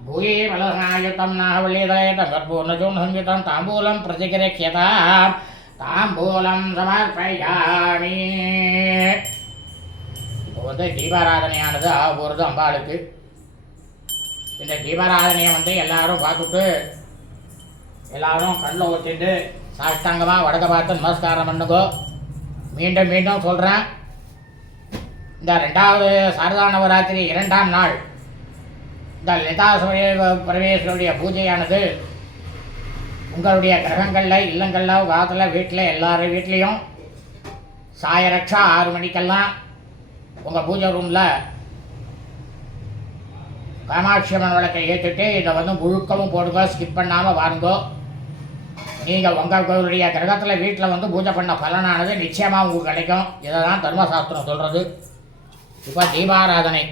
भूये बलसनायुक्तं नाहवल्लीदयतं कर्पूर्णचूर्णसंयुतं ताम्बूलं प्रतिगृह्यताम् தாம்பூலம் சமர்ப்பயாமி. இப்போ தீபாராதனையானது ஆகப்போகிறது அம்பாளுக்கு. இந்த தீபாராதனையை எல்லாரும் பார்த்துட்டு எல்லாரும் கண்ணில் ஊற்றிட்டு சாஷ்டாங்கமாக வடக்க பார்த்து நமஸ்காரம் பண்ணுங்கோ. மீண்டும் மீண்டும் சொல்கிறேன், இந்த 2வது சாரதா நவராத்திரி 2ஆம் நாள் இந்த லலிதா பரமேஸ்வரருடைய பூஜையானது உங்களுடைய கிரகங்களில் இல்லங்களில் காலத்தில் வீட்டில் எல்லாரும் வீட்லேயும் சாயரட்சா 6 மணிக்கெல்லாம் உங்கள் பூஜை ரூமில் காமாட்சி அம்மன் விளக்கை ஏற்றிட்டு இதை முழுக்கவும் போடுங்க, ஸ்கிப் பண்ணாமல் வாருங்கோ. நீங்கள் உங்களுடைய கிரகத்தில் வீட்டில் பூஜை பண்ண பலனானது நிச்சயமாக உங்களுக்கு கிடைக்கும். இதை தான் தர்மசாஸ்திரம் சொல்கிறது. இப்போ தீபாராதனை.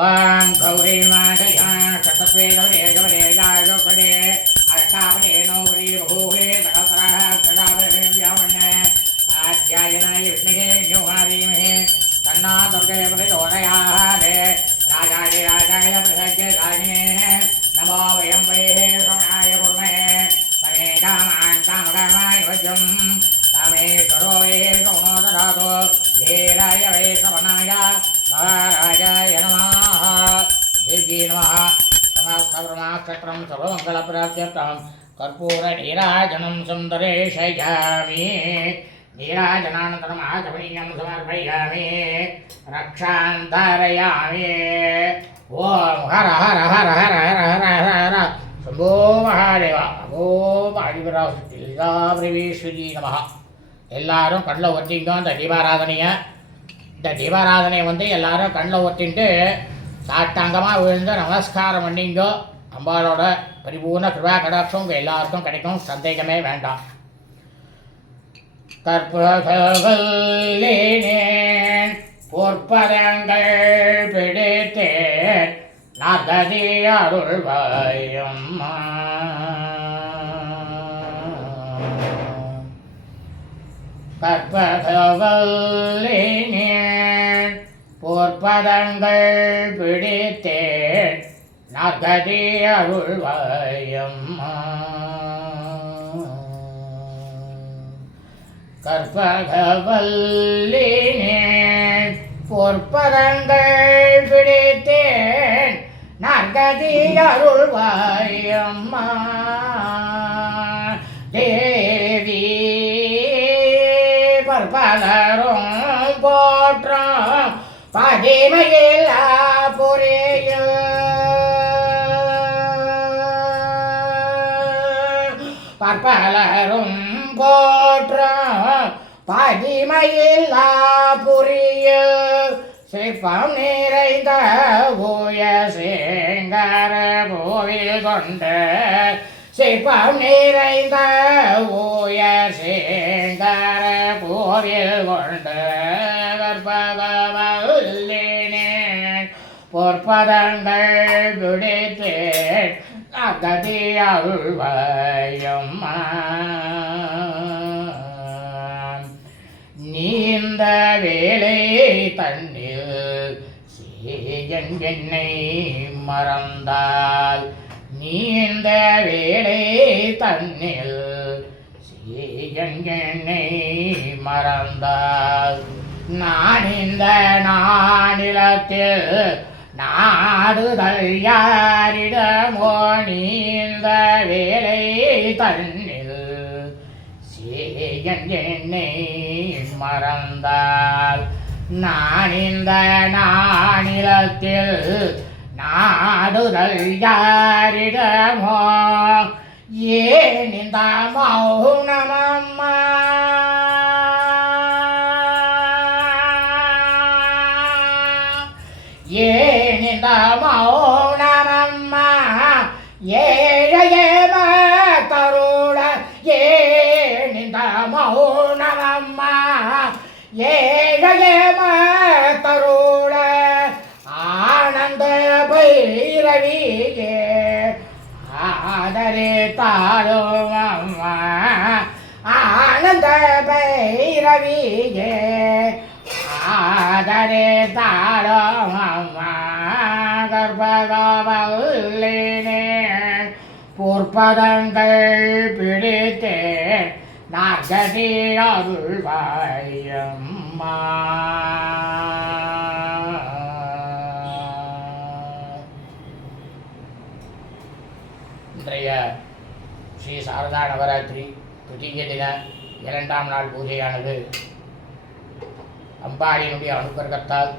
ओम गौरी माधया सतत्वे गवरे गवरे गायपदे अष्टावदे नौवरी बहुले सहस्रः सदावरे व्यावन्ने आध्यायनाय विष्णुहे योहारीमहे तन्ना दुर्गे प्रचोदयात् राजाय राजाय प्रसज्यकारिणे नमो वयं वैहे श्रवणाय कुर्महे तमेकामान् कामकामाय वज्रं कामेश्वरो वै सोनो ददातु धीराय वै श्रवणाय महाराजाय नमः देव्यै नमः समस्तब्रह्माक्षत्रं सर्वमङ्गलप्राप्त्यर्थं कर्पूरनीराजनं सुन्दरेशयामि. नीराजनानन्तरम् आचमनीयं समर्पयामि, रक्षां धारयामि. ॐ हर हर हर हर हर हर हर हर शम्भो महादेव ओम आदिपराशक्ति நமः. எல்லாரும் கண்ணில் ஒத்திங்க இந்த தீபாராதனையை. இந்த தீபாராதனை எல்லாரும் கண்ணில் ஒத்தின்ட்டு சாட்டாங்கமாக விழுந்து நமஸ்காரம் பண்ணிங்கோ. அம்பாளோட பரிபூர்ண கிருபா கடாட்சம் உங்கள் எல்லாருக்கும் கிடைக்கும், சந்தேகமே வேண்டாம். கற்பகல்லேனேன் பொற்பதங்கள் பிடித்தேன் நகதி அருள்வாயும் கற்பகல்லேனேன் பொற்ப பொற்பதங்கள் பிடித்தேன் நகதி அருள்வாயம்மா கற்பகவல்லினே பொற்பதங்கள் பிடித்தேன் நகதி அருள்வாயம்மா தேவி பற்பலரும் போற்றும் பதிமையில் புரியும் பற்பலரும் போற்றும் பதிமையில் புரியும் சிற்பம் நிறைந்த ஓய சேங்கர கோவில் கொண்ட சிற்பம் நிறைந்த ஓய சேங்கர கோவில் கொண்ட கற்பகவல்லினே பொற்பதங்கள் பிடித்தேன் நகதி அருள்வாயம்மா நீந்த வேலை தன்னில் சேயன் என்னை மறந்தால் நீந்த வேலை தன்னில் சேயன் என்னை மறந்தால் நான் இந்த நானிலத்தில் நாடுதல் யாரிடமோ நீந்த வேலை தன்னில் சேயன் என்னை மறந்தால் நான் இந்த நானிலத்தில் நாடுதல் யாரிடமோ ஏன் இந்த மௌனமம்மா ஏன் இந்த மௌனமம்மா ஏழையேம தருள ஏன் இந்த மௌனமம்மா ஏழையேம தருள ஆனந்த பைரவியே ஆதரே தாழும் அம்மா ஆனந்த பைரவியே ஆதரே தாழும் அம்மா கற்பகவல்லினே பொற்பதங்கள் பிடித்தேன் நகதி அருள்வாயம்மா இன்றைய ஸ்ரீ சாரதா நவராத்திரி துதிய தின 2ஆம் நாள் பூஜையானது அம்பாளியினுடைய அனுகிரகத்தால்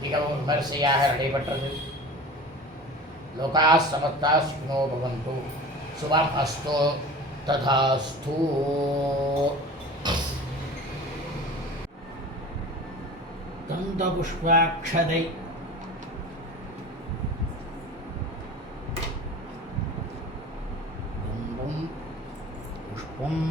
மிகவும் விமரிசையாக நடைபெற்றது. லோகா சமஸ்தா சுகினோ பவந்து சுபம் அஸ்து ததாஸ்து. கந்த புஷ்பாட்சதை கந்தம் புஷ்பம்